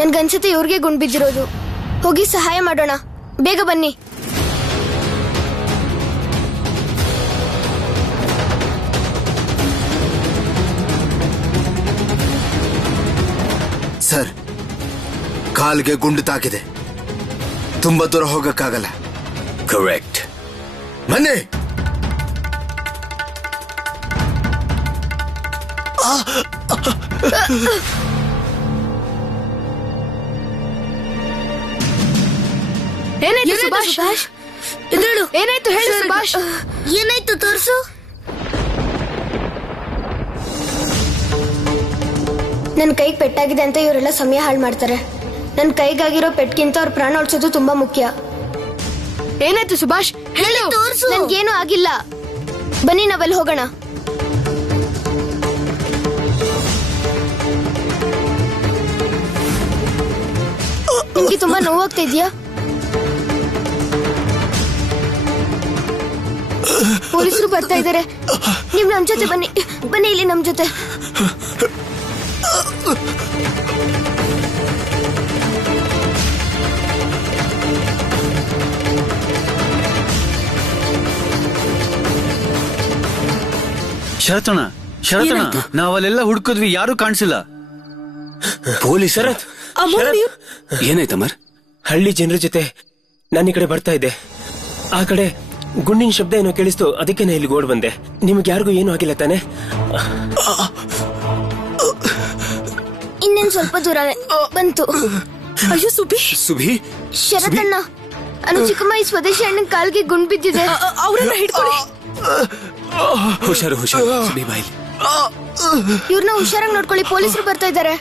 ನನ್ಗನ್ಸುತ್ತೆ ಇವ್ರಿಗೆ ಗುಂಡ್ ಬಿದ್ದಿರೋದು. ಹೋಗಿ ಸಹಾಯ ಮಾಡೋಣ, ಬೇಗ ಬನ್ನಿ. ಸರ್, ಕಾಲ್ಗೆ ಗುಂಡು ತಾಕಿದೆ, ತುಂಬಾ ದೂರ ಹೋಗಕ್ಕಾಗಲ್ಲ. ಕರೆಕ್ಟ್. ಬನ್ನಿ. ಏನಾಯ್ತು ಸುಭಾಷ್? ಏನಾಯ್ತು ಹೇಳು ಸುಭಾಷ್. ಏನಾಯ್ತು ತೋರ್ಸು. ನನ್ ಕೈಗೆ ಪೆಟ್ಟಾಗಿದೆ ಅಂತ ಇವರೆಲ್ಲ ಸಮಯ ಹಾಳು ಮಾಡ್ತಾರೆ. ನನ್ ಕೈಗಾಗಿರೋ ಪೆಟ್ಗಿಂತ ಅವ್ರ ಪ್ರಾಣ ಉಳಿಸೋದು ತುಂಬಾ ಮುಖ್ಯ. ಏನಾಯ್ತು ಸುಭಾಷ್ ಹೇಳು. ನನ್ಗೇನು ಆಗಿಲ್ಲ, ಬನ್ನಿ ನಾವಲ್ಲಿ ಹೋಗೋಣ. ನಿಮ್ಗೆ ತುಂಬಾ ನೋವಾಗ್ತಾ ಇದೆಯಾ? ಪೊಲೀಸರು ಬರ್ತಾ ಇದ್ದಾರೆ, ನೀವು ನಮ್ ಜೊತೆ ಬನ್ನಿ. ಬನ್ನಿ ಇಲ್ಲಿ ನಮ್ ಜೊತೆ. ಶರತಣ್ಣ, ನಾವಲ್ಲೆಲ್ಲ ಹುಡುಕಿದ್ವಿ, ಯಾರು ಕಾಣಿಸಿಲ್ಲ. ಪೊಲೀಸರ ಏನಾಯ್ತಮ್ಮ? ಹಳ್ಳಿ ಜನರ ಜೊತೆ ನಾನು ಈ ಕಡೆ ಬರ್ತಾ ಇದ್ದೆ. ಆ ಕಡೆ ಗುಂಡಿನ ಶಬ್ದ ಏನೋ ಕೇಳಿಸ್ತು, ಅದಕ್ಕೆ ನಾ ಇಲ್ಲಿ ಓಡ್ ಬಂದೆ. ನಿಮ್ಗೆ ಯಾರಿಗೂ ಏನೂ ಆಗಿಲ್ಲ ತಾನೆ? ಇನ್ನೇನ್ ಸ್ವಲ್ಪ ದೂರ ಬಂತು. ಅಯ್ಯೋ ಸುಭಿ, ಶರತಣ್ಣ, ಚಿಕ್ಕಮ್ಮ, ಈ ಸ್ವದೇಶಿ ಅಣ್ಣನ ಕಾಲ್ಗೆ ಗುಂಡ್ ಬಿದ್ದಿದೆ. ಅವ್ರನ್ನ ಹಿಡ್ಕೊಳ್ಳಿ. ಹುಷಾರು ಸುಭಿ ಬಾಯಿ. ಇವ್ರನ್ನ ಹುಷಾರಾಗಿ ನೋಡ್ಕೊಳ್ಳಿ, ಪೊಲೀಸರು ಬರ್ತಾ ಇದ್ದಾರೆ.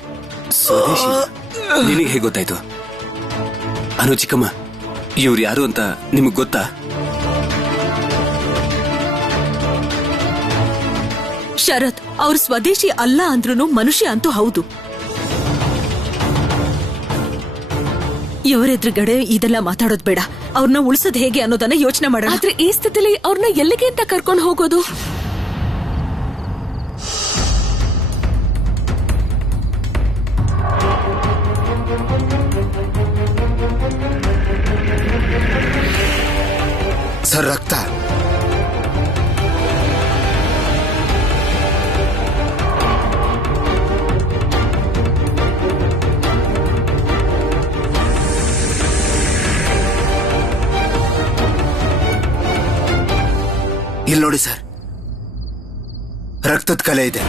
ಸ್ವದೇಶಿ ನಿನಗೆ ಹೇಗೆ ಗೊತ್ತಾಯ್ತು? ಚಿಕ್ಕಮ್ಮ, ಇವ್ರು ಯಾರು ಅಂತ ನಿಮಗ್ ಗೊತ್ತಾ? ಶರತ್, ಅವ್ರ ಸ್ವದೇಶಿ ಅಲ್ಲ ಅಂದ್ರೂ ಮನುಷ್ಯ ಅಂತೂ ಹೌದು. ಇವರೆದುರುಗಡೆ ಇದೆಲ್ಲ ಮಾತಾಡೋದ್ ಬೇಡ. ಅವ್ರನ್ನ ಉಳಿಸೋದ್ ಹೇಗೆ ಅನ್ನೋದನ್ನ ಯೋಚನೆ ಮಾಡೋಣ. ಆದ್ರೆ ಈ ಸ್ಥಿತಿಲಿ ಅವ್ರನ್ನ ಎಲ್ಲಿಗೆ ಅಂತ ಕರ್ಕೊಂಡು ಹೋಗೋದು? ಸರ್, ರಕ್ತ. ಇಲ್ಲಿ ನೋಡಿ ಸರ್, ರಕ್ತದ ಕಲೆ ಇದೆ.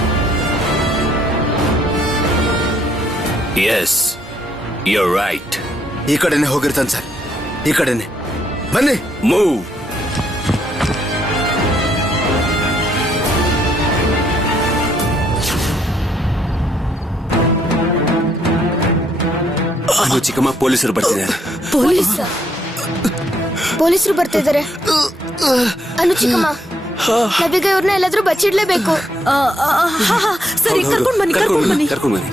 Yes, you are right. ಈ ಕಡೆನೆ ಹೋಗಿರ್ತಾನೆ ಸರ್, ಈ ಕಡೆನೆ. ಬನ್ನಿ, ಮೂವ್. ಚಿಕ್ಕಮ್ಮ, ಪೊಲೀಸರು ಬರ್ತಿದ್ದಾರೆ. ಪೊಲೀಸರು ಬರ್ತಾ ಇದ್ದಾರೆ. ಚಿಕ್ಕಮ್ಮ, ನಾವೀಗ ಇವ್ರನ್ನ ಎಲ್ಲಾದ್ರೂ ಬಚ್ಚಿಡ್ಲೇಬೇಕು. ಸರಿ, ಕರ್ಕೊಂಡ್ ಬನ್ನಿ.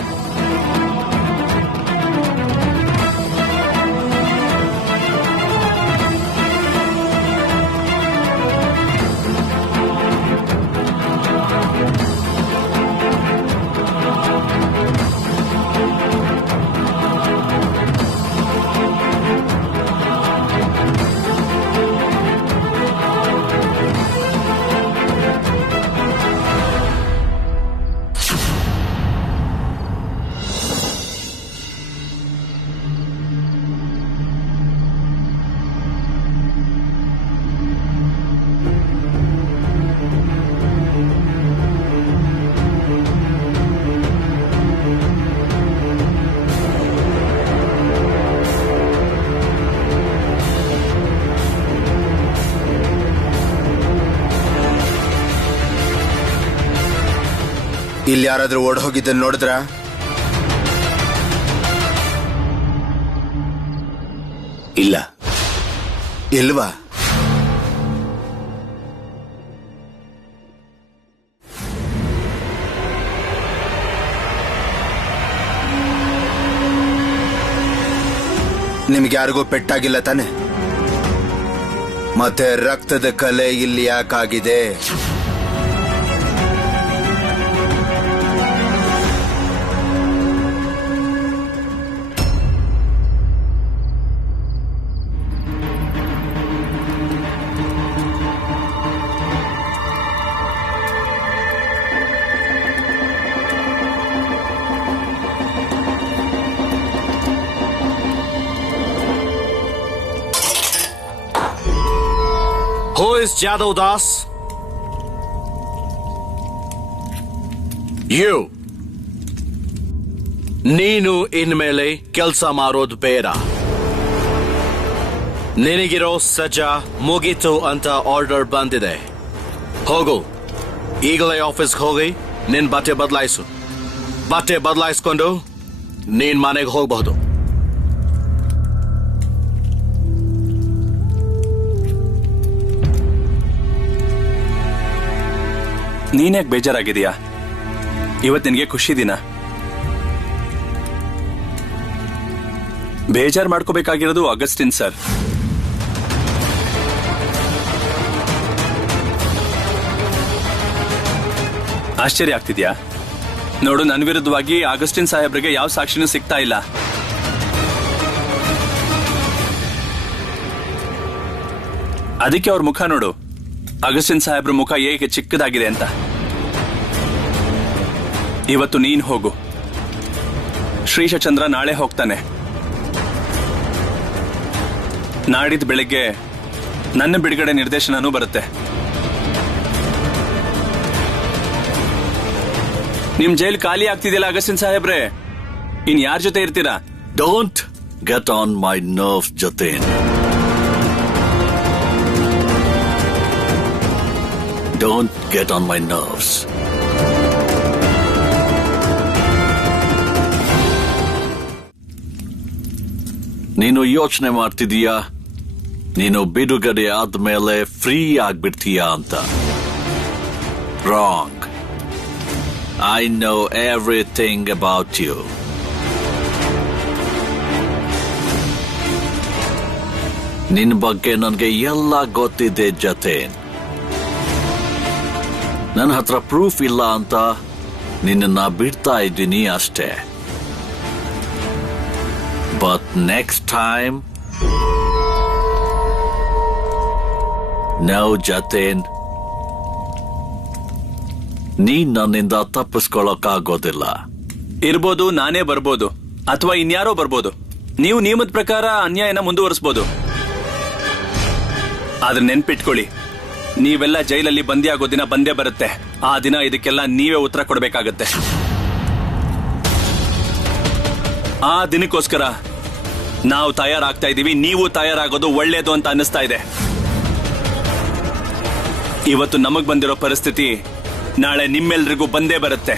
ಇಲ್ಲಿ ಯಾರಾದ್ರೂ ಓಡ್ ಹೋಗಿದ್ದನ್ನು ನೋಡಿದ್ರ? ಇಲ್ಲ. ಇಲ್ವಾ? ನಿಮ್ಗೆ ಯಾರಿಗೂ ಪೆಟ್ಟಾಗಿಲ್ಲ ತಾನೆ? ಮತ್ತೆ ರಕ್ತದ ಕಲೆ ಇಲ್ಲಿ ಯಾಕಾಗಿದೆ? Who is Jadhav Das? You. ನೀನು ಇನ್ಮೇಲೆ ಕೆಲಸ ಮಾಡೋದು ಬೇಡ. ನಿನಗಿರೋ ಸಜಾ ಮುಗೀತು ಅಂತ ಆರ್ಡರ್ ಬಂದಿದೆ. ಹೋಗು, ಈಗಲೇ ಆಫೀಸ್ಗೆ ಹೋಗಿ ನಿನ್ ಬಟ್ಟೆ ಬದಲಾಯಿಸು. ಬಟ್ಟೆ ಬದಲಾಯಿಸ್ಕೊಂಡು ನೀನ್ ಮನೆಗೆ ಹೋಗಬಹುದು. ನೀನ್ಯಾಕೆ ಬೇಜಾರಾಗಿದೆಯಾ? ಇವತ್ತು ನಿನಗೆ ಖುಷಿ ದಿನ. ಬೇಜಾರು ಮಾಡ್ಕೋಬೇಕಾಗಿರೋದು ಅಗಸ್ಟಿನ್ ಸರ್. ಆಶ್ಚರ್ಯ ಆಗ್ತಿದ್ಯಾ? ನೋಡು, ನನ್ನ ವಿರುದ್ಧವಾಗಿ ಅಗಸ್ಟಿನ್ ಸಾಹೇಬ್ರಿಗೆ ಯಾವ ಸಾಕ್ಷಿನೂ ಸಿಗ್ತಾ ಇಲ್ಲ. ಅದಕ್ಕೆ ಅವ್ರ ಮುಖ ನೋಡು. ಅಗಸ್ಟಿನ್ ಸಾಹೇಬ್ರ ಮುಖ ಹೇಗೆ ಚಿಕ್ಕದಾಗಿದೆ ಅಂತ. ಇವತ್ತು ನೀನ್ ಹೋಗು. ಶ್ರೀಶಚಂದ್ರ ನಾಳೆ ಹೋಗ್ತಾನೆ. ನಾಡಿದ್ದು ಬೆಳಿಗ್ಗೆ ನನ್ನ ಬಿಡುಗಡೆ ನಿರ್ದೇಶನನೂ ಬರುತ್ತೆ. ನಿಮ್ ಜೈಲ್ ಖಾಲಿ ಆಗ್ತಿದೆಯಲ್ಲ ಅಗಸ್ಟಿನ್ ಸಾಹೇಬ್ರೆ, ಇನ್ ಯಾರ ಜೊತೆ ಇರ್ತೀರಾ? Don't get on my nerves ಜೊತೆ. Don't get on my nerves. ನೀನು ಯೋಚನೆ ಮಾಡ್ತಿದೀಯಾ ನೀನು ಬಿಡುಗಡೆ ಆದ್ಮೇಲೆ ಫ್ರೀ ಆಗ್ಬಿಡ್ತೀಯಾ ಅಂತ. Wrong. I know everything about you. ನಿನ್ ಬಗ್ಗೆ ನನಗೆ ಎಲ್ಲ ಗೊತ್ತಿದೆ ಜತೇನ್. ನನ್ನ ಹತ್ರ ಪ್ರೂಫ್ ಇಲ್ಲ ಅಂತ ನಿನ್ನ ಬಿಡ್ತಾ ಇದ್ದೀನಿ ಅಷ್ಟೇ. ಬಟ್ ನೆಕ್ಸ್ಟ್ ಟೈಮ್ ನೋ ಜತೇನ್, ನೀನ್ ನನ್ನಿಂದ ತಪ್ಪಿಸ್ಕೊಳ್ಳೋಕ್ಕಾಗೋದಿಲ್ಲ. ಇರ್ಬೋದು, ನಾನೇ ಬರ್ಬೋದು ಅಥವಾ ಇನ್ಯಾರೋ ಬರ್ಬೋದು. ನೀವು ನಿಯಮದ ಪ್ರಕಾರ ಅನ್ಯಾಯನ ಮುಂದುವರಿಸಬಹುದು. ಆದ್ರೆ ನೆನ್ಪಿಟ್ಕೊಳ್ಳಿ, ನೀವೆಲ್ಲ ಜೈಲಲ್ಲಿ ಬಂದಿ ಆಗೋ ದಿನ ಬಂದೇ ಬರುತ್ತೆ. ಆ ದಿನ ಇದಕ್ಕೆಲ್ಲ ನೀವೇ ಉತ್ತರ ಕೊಡಬೇಕಾಗತ್ತೆ. ಆ ದಿನಕ್ಕೋಸ್ಕರ ನಾವು ತಯಾರಾಗ್ತಾ ಇದೀವಿ. ನೀವು ತಯಾರಾಗೋದು ಒಳ್ಳೇದು ಅಂತ ಅನ್ನಿಸ್ತಾ ಇದೆ. ಇವತ್ತು ನಮಗ್ ಬಂದಿರೋ ಪರಿಸ್ಥಿತಿ ನಾಳೆ ನಿಮ್ಮೆಲ್ರಿಗೂ ಬಂದೇ ಬರುತ್ತೆ.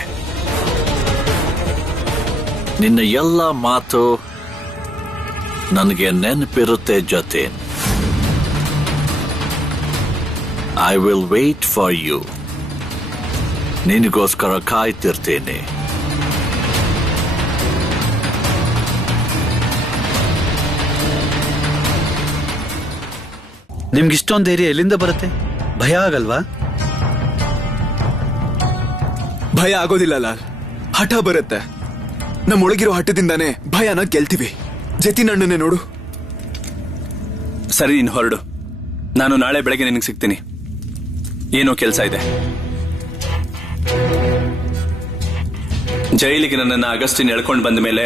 ನಿನ್ನ ಎಲ್ಲ ಮಾತು ನನಗೆ ನೆನಪಿರುತ್ತೆ ಜೊತೆ. I will wait for you. ನಿನಗೋಸ್ಕರ ಕಾಯ್ತಿರ್ತೇನೆ. ನಿಮ್ಗಿಷ್ಟೊಂದು ಧೈರ್ಯ ಎಲ್ಲಿಂದ ಬರುತ್ತೆ? ಭಯ ಆಗಲ್ವಾ? ಭಯ ಆಗೋದಿಲ್ಲ ಲಾಲ್, ಹಠ ಬರುತ್ತೆ. ನಮ್ಮೊಳಗಿರೋ ಹಠದಿಂದಾನೇ ಭಯನ ಗೆಲ್ತೀವಿ. ಜತಿನ್ ಅಣ್ಣನೇ ನೋಡು. ಸರಿ, ನೀನು ಹೊರಡು. ನಾನು ನಾಳೆ ಬೆಳಗ್ಗೆ ನಿನಗೆ ಸಿಗ್ತೀನಿ. ಏನೋ ಕೆಲಸ ಇದೆ. ಜೈಲಿಗೆ ನನ್ನನ್ನು ಅಗಸ್ಟಿನ್ ಎಳ್ಕೊಂಡು ಬಂದ ಮೇಲೆ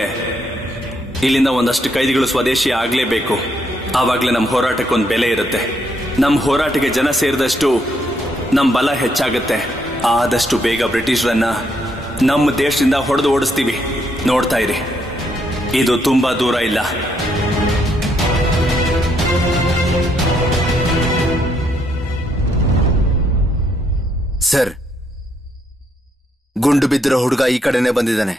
ಇಲ್ಲಿಂದ ಒಂದಷ್ಟು ಕೈದಿಗಳು ಸ್ವದೇಶಿ ಆಗ್ಲೇಬೇಕು. ಆವಾಗಲೇ ನಮ್ಮ ಹೋರಾಟಕ್ಕೊಂದು ಬೆಲೆ ಇರುತ್ತೆ. ನಮ್ಮ ಹೋರಾಟಕ್ಕೆ ಜನ ಸೇರಿದಷ್ಟು ನಮ್ಮ ಬಲ ಹೆಚ್ಚಾಗುತ್ತೆ. ಆದಷ್ಟು ಬೇಗ ಬ್ರಿಟಿಷರನ್ನ ನಮ್ಮ ದೇಶದಿಂದ ಹೊಡೆದು ಓಡಿಸ್ತೀವಿ. ನೋಡ್ತಾ ಇರಿ, ಇದು ತುಂಬಾ ದೂರ ಇಲ್ಲ. ಸರ್, ಗುಂಡು ಬಿದ್ದಿರೋ ಹುಡುಗ ಈ ಕಡೆನೆ ಬಂದಿದ್ದಾನೆ.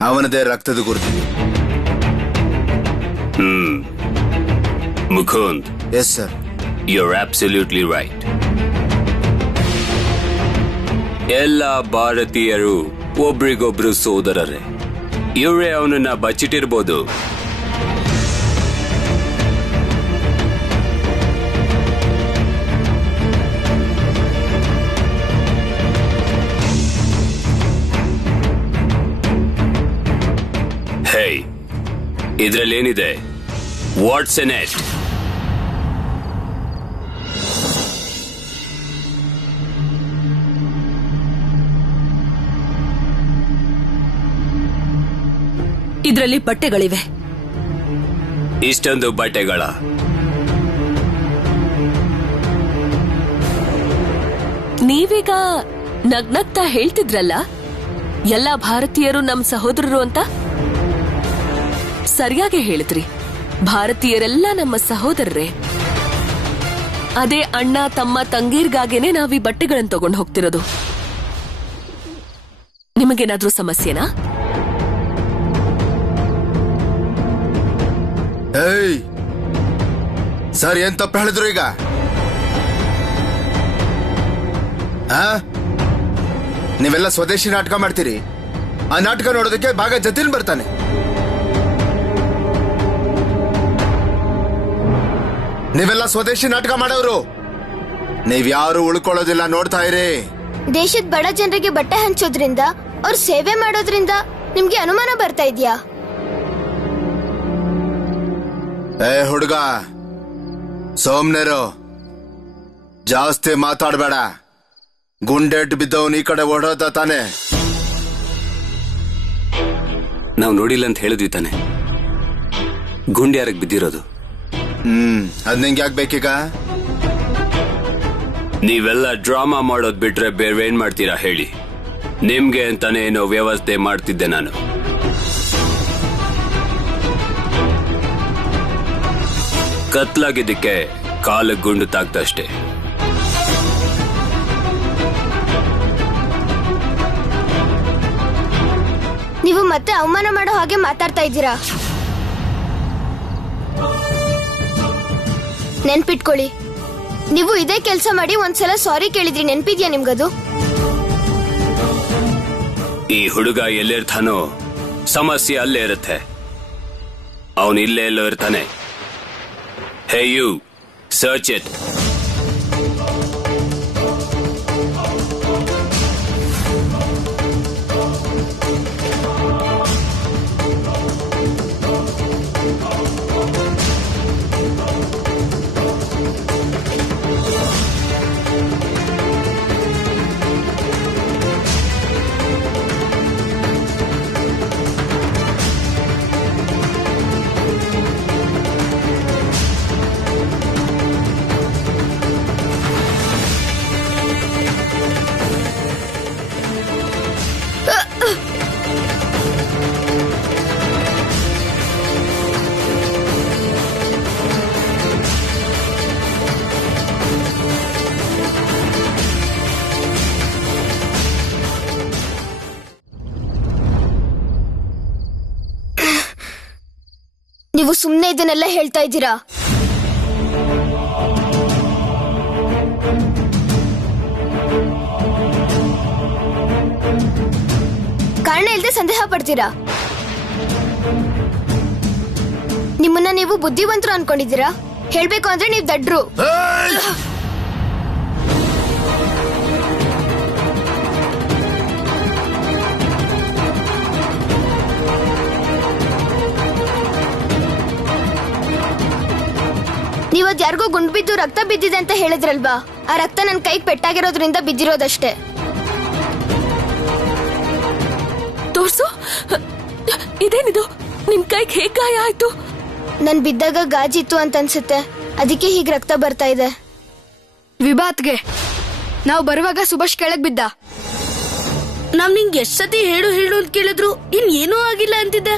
ಅವನದೇ ರಕ್ತದ ಗುರುತು. Mukund. Yes sir. You're absolutely right. ಎಲ್ಲ ಭಾರತೀಯರು ಒಬ್ರಿಗೊಬ್ರು ಸೋದರರೇ. ಇವರೇ ಅವನನ್ನ ಬಚ್ಚಿಟ್ಟಿರ್ಬೋದು. ಹೇ, ಇದ್ರಲ್ಲೇನಿದೆ? What's in it? ಇದರಲ್ಲಿ ಬಟ್ಟೆಗಳಿವೆ. ಇಷ್ಟೊಂದು ಬಟ್ಟೆಗಳ? ನೀವೀಗ ನಗ್ನಗ್ತಾ ಹೇಳ್ತಿದ್ರಲ್ಲ ಎಲ್ಲ ಭಾರತೀಯರು ನಮ್ ಸಹೋದರರು ಅಂತ. ಸರಿಯಾಗಿ ಹೇಳಿದ್ರಿ, ಭಾರತೀಯರೆಲ್ಲ ನಮ್ಮ ಸಹೋದರರೇ. ಅದೇ ಅಣ್ಣ ತಮ್ಮ ತಂಗೀರ್ಗಾಗೇನೆ ನಾವೀ ಬಟ್ಟೆಗಳನ್ನು ತಗೊಂಡು ಹೋಗ್ತಿರೋದು. ನಿಮಗೇನಾದ್ರೂ ಸಮಸ್ಯೆನಾ? ಏಯ್ ಸರ್, ಏನ್ ತಪ್ಪು ಹೇಳಿದ್ರು ಈಗ? ನೀವೆಲ್ಲ ಸ್ವದೇಶಿ ನಾಟಕ ಮಾಡ್ತೀರಿ. ಆ ನಾಟಕ ನೋಡೋದಕ್ಕೆ ಭಾಗ ಜತಿನ್ ಬರ್ತಾನೆ. ನೀವೆಲ್ಲ ಸ್ವದೇಶಿ ನಾಟಕ ಮಾಡೋರು, ನೀವ್ಯಾರು ಉಳ್ಕೊಳ್ಳೋದಿಲ್ಲ, ನೋಡ್ತಾ ಇರಿ. ದೇಶದ ಬಡ ಜನರಿಗೆ ಬಟ್ಟೆ ಹಂಚೋದ್ರಿಂದ, ಅವ್ರ ಸೇವೆ ಮಾಡೋದ್ರಿಂದ ನಿಮ್ಗೆ ಅನುಮಾನ ಬರ್ತಾ ಇದ್ಯಾ? ಏ ಹುಡುಗ, ಸೋಮ್ನೇರು, ಜಾಸ್ತಿ ಮಾತಾಡ್ಬೇಡ. ಗುಂಡೆಟ್ ಬಿದ್ದವನ್ ಈ ಕಡೆ ಓಡೋದ ತಾನೆ. ನಾವು ನೋಡಿಲ್ಲ ಅಂತ ಹೇಳಿದ್ವಿ ತಾನೆ. ಗುಂಡು ಯಾರಿಗೆ ಬಿದ್ದಿರೋದು? ಅದ್ ನಿಂಗೆ ಯಾಕೆ ಬೇಕೀಗ? ನೀವೆಲ್ಲ ಡ್ರಾಮಾ ಮಾಡೋದ್ ಬಿಟ್ರೆ ಬೇರೆ ಏನ್ ಮಾಡ್ತೀರಾ ಹೇಳಿ? ನಿಮ್ಗೆ ಅಂತಾನೆ ಏನೋ ವ್ಯವಸ್ಥೆ ಮಾಡ್ತಿದ್ದೆ ನಾನು. ಕತ್ಲಾಗಿದ್ದಕ್ಕೆ ಕಾಲಿಗೆ ಗುಂಡು ತಾಗ್ತಷ್ಟೇ. ನೀವು ಮತ್ತೆ ಅವಮಾನ ಮಾಡೋ ಹಾಗೆ ಮಾತಾಡ್ತಾ ಇದ್ದೀರಾ. ನೆನ್ಪಿಟ್ಕೊಳ್ಳಿ, ನೀವು ಇದೇ ಕೆಲಸ ಮಾಡಿ ಒಂದ್ಸಲ ಸಾರಿ ಕೇಳಿದ್ರಿ, ನೆನ್ಪಿದ್ಯಾ ನಿಮ್ಗದು? ಈ ಹುಡುಗ ಎಲ್ಲಿರ್ತಾನೋ ಸಮಸ್ಯೆ ಅಲ್ಲೇ ಇರುತ್ತೆ. ಅವನು ಇಲ್ಲೇ ಎಲ್ಲೋ ಇರ್ತಾನೆ. Hey you, search it. ನೀವು ಸುಮ್ನೆ ಇದನ್ನೆಲ್ಲ ಹೇಳ್ತಾ ಇದ್ದೀರಾ. ಕಾರಣ ಇಲ್ಲದೆ ಸಂದೇಹ ಪಡ್ತೀರಾ. ನಿಮ್ಮನ್ನ ನೀವು ಬುದ್ಧಿವಂತರು ಅನ್ಕೊಂಡಿದ್ದೀರಾ? ಹೇಳ್ಬೇಕು ಅಂದ್ರೆ ನೀವು ದಡ್ರು. ನೀವದ್ ಯಾರಿಗೂ ಗುಂಡು ಬಿದ್ದು ರಕ್ತ ಬಿದ್ದಿದೆ ಅಂತ ಹೇಳಿದ್ರಲ್ವಾ? ಆ ರಕ್ತ ನನ್ ಕೈಗೆ ಪೆಟ್ಟಾಗಿರೋದ್ರಿಂದ ಬಿದ್ದಿರೋದಷ್ಟೇ. ತೋರ್ಸು, ಇದೇನಿದು? ನಿಮ್ ಕೈಗೆ ಹೇಗ್ ಗಾಯ ಆಯ್ತು? ನನ್ ಬಿದ್ದಾಗ ಗಾಜಿತ್ತು ಅಂತ ಅನ್ಸುತ್ತೆ, ಅದಕ್ಕೆ ಹೀಗ್ ರಕ್ತ ಬರ್ತಾ ಇದೆ. ವಿಭಾತ್ಗೆ ನಾವು ಬರುವಾಗ ಸುಭಾಷ್ ಕೆಳಗ್ ಬಿದ್ದ. ನಾವ್ ನಿಂಗೆ ಎಷ್ಟ್ ಸತಿ ಹೇಳು ಹೇಳು ಅಂತ ಕೇಳಿದ್ರು ಇನ್ ಏನೂ ಆಗಿಲ್ಲ ಅಂತಿದ್ದೆ.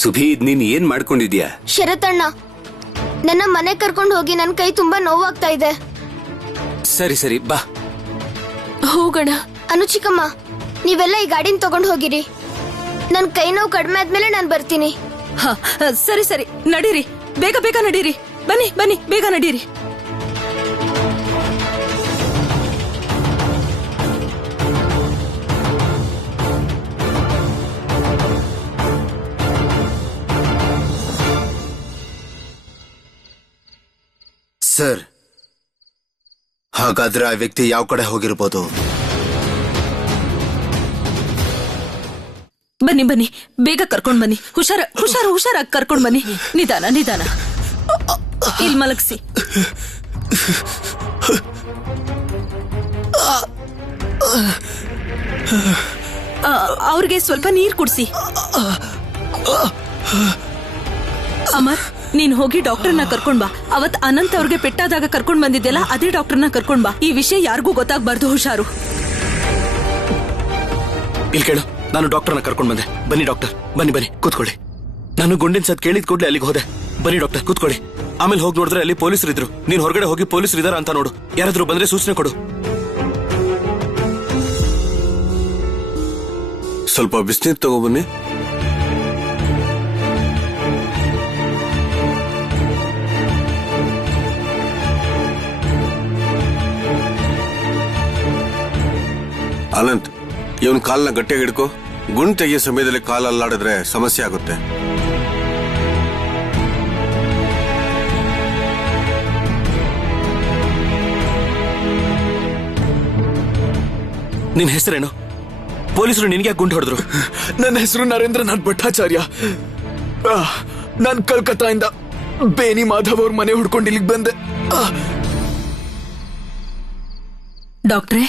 ಸುಭಿ, ನೀನ್ ಏನ್ ಮಾಡ್ಕೊಂಡಿದ್ಯಾ? ಶರತಣ್ಣ, ನನ್ನ ಮನೆ ಕರ್ಕೊಂಡು ಹೋಗಿ, ನನ್ ಕೈ ತುಂಬಾ ನೋವಾಗ್ತಾ ಇದೆ. ಸರಿ ಸರಿ, ಬಾ ಹೋಗೋಣ. ಅನುಚಿಕಮ್ಮ, ನೀವೆಲ್ಲ ಈ ಗಾಡಿನ ತಗೊಂಡ್ ಹೋಗಿರಿ. ನನ್ ಕೈ ನೋವು ಕಡಿಮೆ ಆದ್ಮೇಲೆ ನಾನ್ ಬರ್ತೀನಿ. ಸರಿ ಸರಿ, ನಡೀರಿ, ಬೇಗ ಬೇಗ ನಡೀರಿ. ಬನ್ನಿ ಬನ್ನಿ, ಬೇಗ ನಡೀರಿ. ಸರ್, ಹಾಗಾದ್ರೆ ಆ ವ್ಯಕ್ತಿ ಯಾವ ಕಡೆ ಹೋಗಿರ್ಬೋದು? ಬನ್ನಿ ಬನ್ನಿ, ಬೇಗ ಕರ್ಕೊಂಡ್ ಬನ್ನಿ. ಹುಷಾರಾಗಿ ಕರ್ಕೊಂಡ್ ಬನ್ನಿ. ನಿಧಾನ ನಿಧಾನ, ಇಲ್ಲಿ ಮಲಗಿಸಿ. ಅವ್ರಿಗೆ ಸ್ವಲ್ಪ ನೀರ್ ಕುಡ್ಸಿ. ಅಮರ್, ನೀನ್ ಹೋಗಿ ಡಾಕ್ಟರ್ನ ಕರ್ಕೊಂಡ್ ಬಾ. ಅವತ್ ಅನಂತ್ ಅವ್ರಿಗೆ ಪೆಟ್ಟಾದಾಗ ಕರ್ಕೊಂಡ್ ಬಂದಿದ್ದೆಲ್ಲ ಅದೇ ಡಾಕ್ಟರ್ನ ಕರ್ಕೊಂಡ್ ಬಾ. ಈ ವಿಷಯ ಯಾರಿಗೂ ಗೊತ್ತಾಗ್ಬಾರ್ದು. ಹುಷಾರು. ಇಲ್ಲಿ ಕೇಳು, ನಾನು ಡಾಕ್ಟರ್ನ ಕರ್ಕೊಂಡ್ ಬಂದೆ. ಬನ್ನಿ ಡಾಕ್ಟರ್, ಬನ್ನಿ ಬನ್ನಿ ಕೂತ್ಕೊಳ್ಳಿ. ನಾನು ಗುಂಡಿನ ಸತ್ ಕೇಳಿದ ಕೂಡಲೇ ಅಲ್ಲಿಗೆ ಹೋದೆ. ಬನ್ನಿ ಡಾಕ್ಟರ್ ಕೂತ್ಕೊಳ್ಳಿ. ಆಮೇಲೆ ಹೋಗಿ ನೋಡಿದ್ರೆ ಅಲ್ಲಿ ಪೊಲೀಸರು ಇದ್ರು. ನೀನ್ ಹೊರಗಡೆ ಹೋಗಿ ಪೊಲೀಸರು ಇದಾರ ಅಂತ ನೋಡು. ಯಾರಾದ್ರೂ ಬಂದ್ರೆ ಸೂಚನೆ ಕೊಡು. ಸ್ವಲ್ಪ ಬಿಸಿನೀರು ತಗೋಬನ್ನಿ. ಅನಂತ್, ಇವನ್ ಕಾಲ್ನ ಗಟ್ಟಿಯಾಗಿ ಹಿಡ್ಕೋ. ಗುಂಡ್ ತೆಗೆಯೋ ಸಮಯದಲ್ಲಿ ಕಾಲು ಅಲ್ಲಾಡಿದ್ರೆ ಸಮಸ್ಯೆ ಆಗುತ್ತೆ. ನಿನ್ ಹೆಸರೇನು? ಪೊಲೀಸರು ನಿನ್ಗೆ ಗುಂಡು ಹೊಡೆದ್ರು? ನನ್ನ ಹೆಸರು ನರೇಂದ್ರನಾಥ್ ಭಟ್ಟಾಚಾರ್ಯ. ನಾನ್ ಕಲ್ಕತ್ತಾಯಿಂದ ಬೇನಿ ಮಾಧವ್ ಅವ್ರ ಮನೆ ಹುಡ್ಕೊಂಡು ಇಲ್ಲಿಗೆ ಬಂದೆ. ಡಾಕ್ಟ್ರೇ,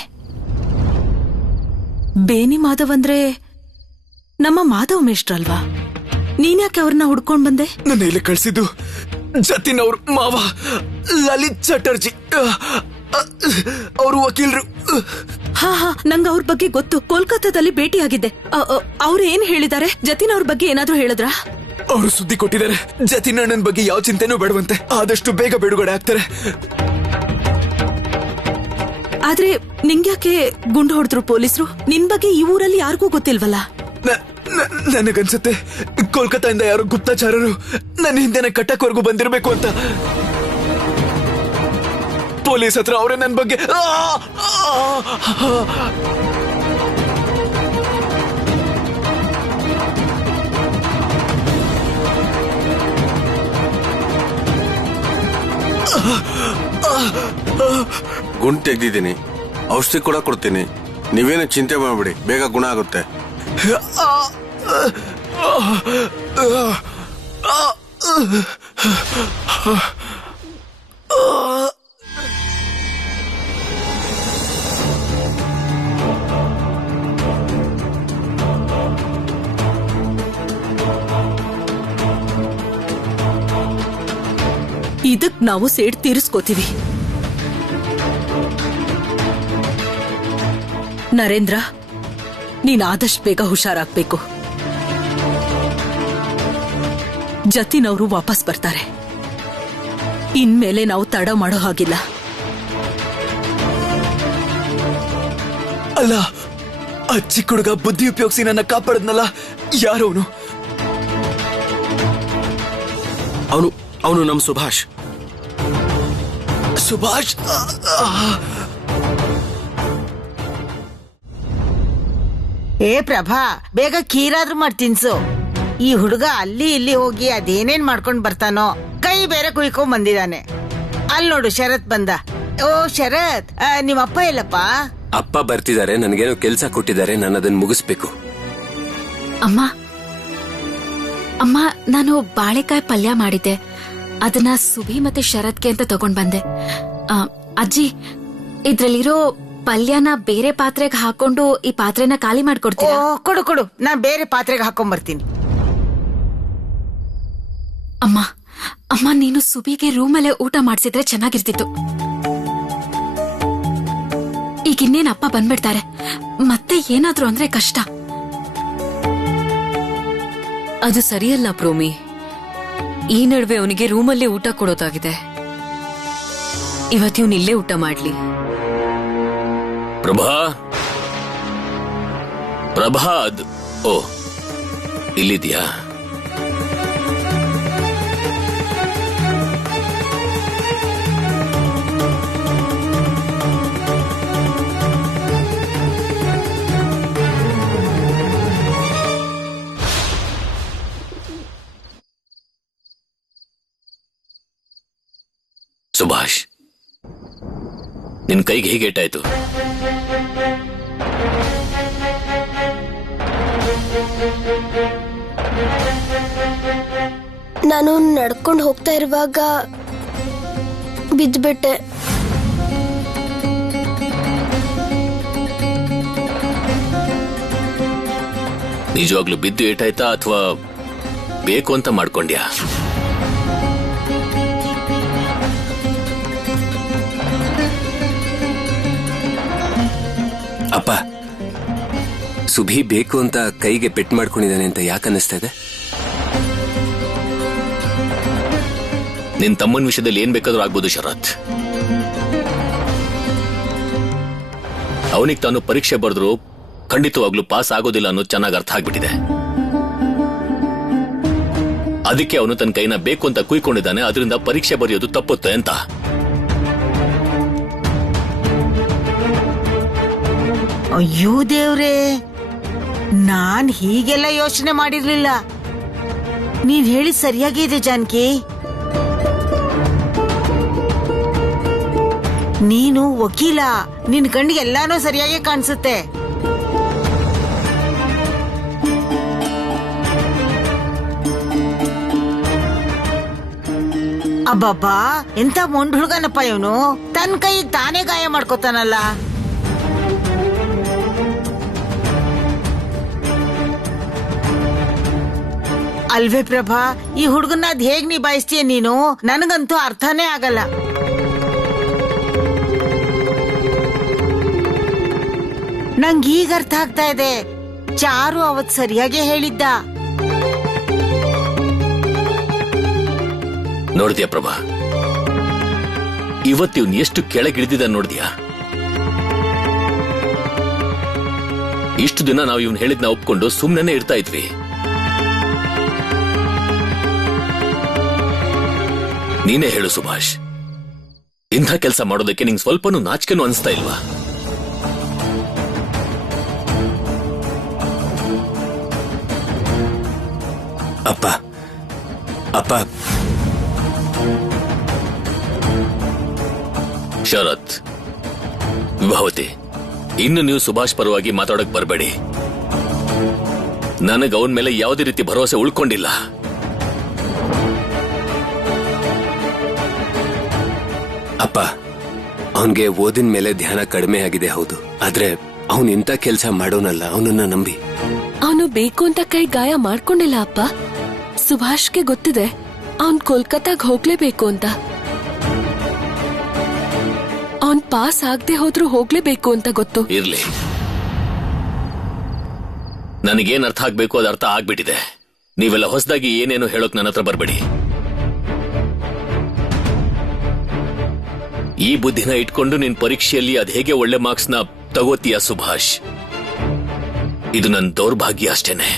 ಬೇನಿ ಮಾಧವ್ ಅಂದ್ರೆ ನಮ್ಮ ಮಾಧವ್ ಮೇಷ್ಟ್ರಲ್ವಾ? ನೀನ್ಯಾಕೆ ಅವ್ರನ್ನ ಹುಡ್ಕೊಂಡ್ ಬಂದೆ? ನನ್ನ ಇಲ್ಲಿ ಕಳ್ಸಿದ್ದು ಜತಿನ್ ಅವ್ರ ಮಾವ ಲಲಿತ್ ಚಟರ್ಜಿ. ಅವರು ವಕೀಲರು. ಹಾ, ನಂಗ ಅವ್ರ ಬಗ್ಗೆ ಗೊತ್ತು. ಕೋಲ್ಕತ್ತಾದಲ್ಲಿ ಭೇಟಿಯಾಗಿದ್ದೆ. ಅವ್ರು ಏನ್ ಹೇಳಿದ್ದಾರೆ? ಜತಿನ್ ಅವ್ರ ಬಗ್ಗೆ ಏನಾದ್ರೂ ಹೇಳಿದ್ರಾ? ಅವರು ಸುದ್ದಿ ಕೊಟ್ಟಿದ್ದಾರೆ. ಜತಿನ್ ಅಣ್ಣನ ಬಗ್ಗೆ ಯಾವ ಚಿಂತೆನೂ ಬೇಡವಂತೆ. ಆದಷ್ಟು ಬೇಗ ಬಿಡುಗಡೆ ಆಗ್ತಾರೆ. ಆದ್ರೆ ನಿಂಗ್ಯಾಕೆ ಗುಂಡು ಹೊಡೆದ್ರು ಪೊಲೀಸರು? ನಿನ್ ಬಗ್ಗೆ ಈ ಊರಲ್ಲಿ ಯಾರಿಗೂ ಗೊತ್ತಿಲ್ವಲ್ಲ? ನನಗನ್ಸುತ್ತೆ ಕೋಲ್ಕತ್ತಾಯಿಂದ ಯಾರೋ ಗುಪ್ತಚಾರರು ನನ್ನ ಹಿಂದೆನೆ ಕಟ್ಟಕ್ವರೆಗೂ ಬಂದಿರಬೇಕು ಅಂತ. ಪೊಲೀಸ್ ಹತ್ರ ಅವರೇ ನನ್ನ ಬಗ್ಗೆ ಗುಂಡ್ ತೆಗ್ದಿದ್ದೀನಿ. ಔಷಧಿ ಕೂಡ ಕೊಡ್ತೀನಿ. ನೀವೇನು ಚಿಂತೆ ಮಾಡ್ಬಿಡಿ, ಬೇಗ ಗುಣ ಆಗುತ್ತೆ. ಇದಕ್ ನಾವು ಸೇಡ್ ತೀರಿಸ್ಕೋತೀವಿ. ನರೇಂದ್ರ, ನೀನ್ ಆದಷ್ಟು ಬೇಗ ಹುಷಾರಾಗ್ಬೇಕು. ಜತಿನ್ ಅವರು ವಾಪಸ್ ಬರ್ತಾರೆ. ಇನ್ಮೇಲೆ ನಾವು ತಡ ಮಾಡೋ ಹಾಗಿಲ್ಲ. ಅಲ್ಲ, ಆ ಚಿಕ್ಕ ಹುಡುಗ ಬುದ್ಧಿ ಉಪಯೋಗಿಸಿ ನನ್ನ ಕಾಪಾಡದ್ನಲ್ಲ, ಯಾರವನು? ಅವನು ನಮ್ ಸುಭಾಷ್. ಸುಭಾಷ್? ಏ ಪ್ರಭಾ, ಬೇಗ ಖೀರಾದ್ರೂ ಮಾಡಿ ತಿನ್ಸು. ಈ ಹುಡುಗ ಅಲ್ಲಿ ಇಲ್ಲಿ ಹೋಗಿ ಅದೇನೇನ್ ಮಾಡ್ಕೊಂಡ್ ಬರ್ತಾನೋ. ಕೈ ಬೇರೆ ಕುಯ್ಕೊಂಡ್ ಬಂದಿದ್ದಾನೆ. ಅಲ್ಲಿ ನೋಡು, ಶರತ್ ಬಂದ. ಓ ಶರತ್, ನಿಮ್ಮಪ್ಪ ಎಲ್ಲಪ್ಪ? ಅಪ್ಪ ಬರ್ತಿದ್ದಾರೆ. ನನಗೇನೋ ಕೆಲ್ಸ ಕೊಟ್ಟಿದ್ದಾರೆ, ನಾನು ಅದನ್ನ ಮುಗಿಸ್ಬೇಕು. ಅಮ್ಮ, ನಾನು ಬಾಳೆಕಾಯಿ ಪಲ್ಯ ಮಾಡಿದ್ದೆ. ಅದನ್ನ ಸುಭಿ ಮತ್ತೆ ಶರತ್ಗೆ ಅಂತ ತಗೊಂಡ್ ಬಂದೆ. ಅಜ್ಜಿ, ಇದ್ರಲ್ಲಿರೋ ಪಲ್ಯನ ಬೇರೆ ಪಾತ್ರೆಗೆ ಹಾಕೊಂಡು ಈ ಪಾತ್ರೆನ ಖಾಲಿ ಮಾಡ್ಕೊಡ್ತೀರಾ? ಕೊಡು, ನಾನ್ ಬೇರೆ ಪಾತ್ರೆಗೆ ಹಾಕೊಂಡ್ ಬರ್ತೀನಿ. ಅಮ್ಮ, ನೀನು ಸುಬಿಗೆ ರೂಮಲ್ಲೇ ಊಟ ಮಾಡ್ಸಿದ್ರೆ ಚೆನ್ನಾಗಿರ್ತಿತ್ತು. ಈಗ ಇನ್ನೇನ್ ಅಪ್ಪ ಬಂದ್ಬಿಡ್ತಾರೆ, ಮತ್ತೆ ಏನಾದ್ರು ಅಂದ್ರೆ ಕಷ್ಟ. ಅದು ಸರಿಯಲ್ಲ ಪ್ರೋಮಿ. ಈ ನಡುವೆ ಅವನಿಗೆ ರೂಮಲ್ಲೇ ಊಟ ಕೊಡೋದಾಗಿದೆ. ಇವತ್ತು ಇಲ್ಲೇ ಊಟ ಮಾಡ್ಲಿ. ಪ್ರಭಾದ್, ಓ ಇಲ್ಲಿದ್ಯಾ? ಸುಭಾಷ್, ನಿನ್ ಕೈಗೆ ಹೇಗೇಟಾಯ್ತು? ನಾನು ನಡ್ಕೊಂಡು ಹೋಗ್ತಾ ಇರುವಾಗ ಬಿದ್ದ್ಬಿಟ್ಟೆ. ನಿಜವಾಗ್ಲೂ ಬಿದ್ದು ಏಟಾಯ್ತಾ ಅಥವಾ ಬೇಕು ಅಂತ ಮಾಡ್ಕೊಂಡ್ಯಾ? ಸುಭಿ ಬೇಕು ಅಂತ ಕೈಗೆ ಪೆಟ್ಟು ಮಾಡ್ಕೊಂಡಿದ್ದಾನೆ ಅಂತ ಯಾಕೆ ಅನ್ನಿಸ್ತಾ ಇದೆ? ನಿನ್ ತಮ್ಮನ ವಿಷಯದಲ್ಲಿ ಏನ್ ಬೇಕಾದ್ರೂ ಆಗ್ಬೋದು ಶರತ್. ಅವನಿಗೆ ತಾನು ಪರೀಕ್ಷೆ ಬರೆದ್ರು ಖಂಡಿತವಾಗ್ಲೂ ಪಾಸ್ ಆಗೋದಿಲ್ಲ ಅನ್ನೋದು ಚೆನ್ನಾಗಿ ಅರ್ಥ ಆಗ್ಬಿಟ್ಟಿದೆ. ಅದಕ್ಕೆ ಅವನು ತನ್ನ ಕೈನ ಬೇಕು ಅಂತ ಕುಯ್ಕೊಂಡಿದ್ದಾನೆ. ಅದರಿಂದ ಪರೀಕ್ಷೆ ಬರೆಯೋದು ತಪ್ಪುತ್ತೆ ಅಂತ. ಅಯ್ಯೋ ದೇವ್ರೇ, ನಾನ್ ಹೀಗೆಲ್ಲ ಯೋಚನೆ ಮಾಡಿರ್ಲಿಲ್ಲ. ನೀನ್ ಹೇಳಿ ಸರಿಯಾಗಿದೆ ಜಾನಕಿ. ನೀನು ವಕೀಲ, ನಿನ್ ಕಣ್ಣಿಗೆ ಎಲ್ಲಾನು ಸರಿಯಾಗಿ ಕಾಣಿಸುತ್ತೆ. ಅಬ್ಬಬ್ಬಾ, ಎಂತ ಮೊಂಡ್ ಹುಡುಗನಪ್ಪ ಇವನು. ತನ್ ಕೈಗೆ ತಾನೇ ಗಾಯ ಮಾಡ್ಕೋತಾನಲ್ಲ. ಅಲ್ವೇ ಪ್ರಭಾ, ಈ ಹುಡುಗನ ಅದ್ ಹೇಗ್ ನಿಭಾಯಿಸ್ತೀಯ ನೀನು? ನನಗಂತೂ ಅರ್ಥನೇ ಆಗಲ್ಲ. ನಂಗೀಗ ಅರ್ಥ ಆಗ್ತಾ ಇದೆ. ಚಾರು ಅವತ್ ಸರಿಯಾಗಿ ಹೇಳಿದ್ದ. ನೋಡ್ದ್ಯಾ ಪ್ರಭಾ, ಇವತ್ತಿವ್ನು ಎಷ್ಟು ಕೆಳಗಿಳಿದಿದ್ದ ನೋಡ್ದ್ಯಾ? ಇಷ್ಟು ದಿನ ನಾವು ಇವ್ನು ಹೇಳಿದ್ನ ಒಪ್ಕೊಂಡು ಸುಮ್ಮನೆ ಇರ್ತಾ ಇದ್ವಿ. ನೀನೇ ಹೇಳು ಸುಭಾಷ್, ಇಂಥ ಕೆಲಸ ಮಾಡೋದಕ್ಕೆ ನಿಂಗೆ ಸ್ವಲ್ಪನೂ ನಾಚಿಕೆನೂ ಅನಿಸ್ತಾ ಇಲ್ವಾ? ಅಪ್ಪ ಅಪ್ಪ ಶರತ್, ವಿಭಾವತಿ, ಇನ್ನು ನೀವು ಸುಭಾಷ್ ಪರವಾಗಿ ಮಾತಾಡಕ್ ಬರಬೇಡಿ. ನನಗೆ ಅವನ ಮೇಲೆ ಯಾವುದೇ ರೀತಿ ಭರವಸೆ ಉಳ್ಕೊಂಡಿಲ್ಲ. ಅಪ್ಪ, ಅವನ್ಗೆ ಓದಿನ ಮೇಲೆ ಧ್ಯಾನ ಕಡಿಮೆ ಆಗಿದೆ, ಹೌದು. ಆದ್ರೆ ಅವನ್ ಇಂಥ ಕೆಲಸ ಮಾಡೋನಲ್ಲ. ಅವನನ್ನ ನಂಬಿ. ಅವನು ಬೇಕು ಅಂತ ಕೈ ಗಾಯ ಮಾಡ್ಕೊಂಡಿಲ್ಲ ಅಪ್ಪ. ಸುಭಾಷ್ಗೆ ಗೊತ್ತಿದೆ ಅವನ್ ಕೋಲ್ಕತ್ತಾಗ್ ಹೋಗ್ಲೇಬೇಕು ಅಂತ. ಅವನ್ ಪಾಸ್ ಆಗದೆ ಹೋದ್ರೂ ಹೋಗ್ಲೇಬೇಕು ಅಂತ ಗೊತ್ತು. ಇರ್ಲಿ, ನನಗೇನ್ ಅರ್ಥ ಆಗ್ಬೇಕು ಅದು ಅರ್ಥ ಆಗ್ಬಿಟ್ಟಿದೆ. ನೀವೆಲ್ಲ ಹೊಸದಾಗಿ ಏನೇನು ಹೇಳೋಕ್ ನನ್ನ ಹತ್ರ ಬರ್ಬೇಡಿ. ಈ ಬುದ್ಧಿನ ಇಟ್ಕೊಂಡು ನಿನ್ ಪರೀಕ್ಷೆಯಲ್ಲಿ ಅದ್ ಹೇಗೆ ಒಳ್ಳೆ ಮಾರ್ಕ್ಸ್ ನ ತಗೋತೀಯ ಸುಭಾಷ್? ಇದು ನನ್ನ ದೌರ್ಭಾಗ್ಯ ಅಷ್ಟೇನೆ.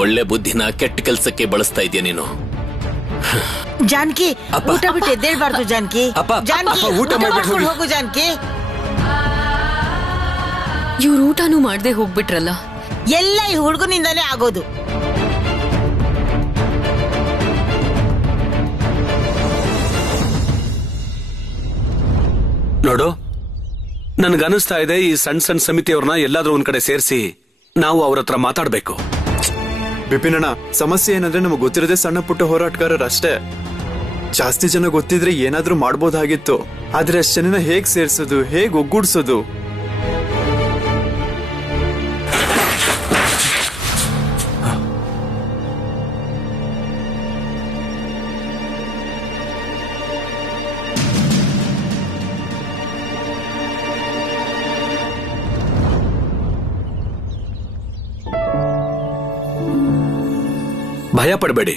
ಒಳ್ಳೆ ಬುದ್ಧಿನ ಕೆಟ್ಟ ಕೆಲ್ಸಕ್ಕೆ ಬಳಸ್ತಾ ಇದೆಯಾ ನೀನು? ಜಾನಕಿ, ಊಟ ಬಿಟ್ಟು ಎದ್ದೇಳ್ಬಾರ್ದು ಜಾನಕಿ. ಜಾನಕಿ, ಊಟ ಮಾಡ್ಕೊಂಡು ಹೋಗು ಜಾನಕಿ. ಇವ್ರು ಊಟನೂ ಮಾಡದೆ ಹೋಗ್ಬಿಟ್ರಲ್ಲ. ಎಲ್ಲ ಈ ಹುಡುಗನಿಂದಾನೇ ಆಗೋದು. ನೋಡು, ನನ್ಗನಿಸ್ತಾ ಇದೆ ಈ ಸಣ್ಣ ಸಣ್ಣ ಸಮಿತಿಯವ್ರನ್ನ ಎಲ್ಲಾದ್ರೂ ಒಂದ್ ಕಡೆ ಸೇರಿಸಿ ನಾವು ಅವ್ರ ಹತ್ರ ಮಾತಾಡ್ಬೇಕು. ಬಿಪಿನಣ್ಣ, ಸಮಸ್ಯೆ ಏನಂದ್ರೆ ನಮಗೆ ಗೊತ್ತಿರದೆ ಸಣ್ಣ ಪುಟ್ಟ ಹೋರಾಟಗಾರರಷ್ಟೇ. ಜಾಸ್ತಿ ಜನ ಗೊತ್ತಿದ್ರೆ ಏನಾದ್ರೂ ಮಾಡ್ಬೋದಾಗಿತ್ತು. ಆದ್ರೆ ಅಷ್ಟು ಜನನ ಹೇಗ್ ಸೇರ್ಸೋದು, ಹೇಗ್ ಒಗ್ಗೂಡ್ಸೋದು? ಭಯ ಪಡಬೇಡಿ.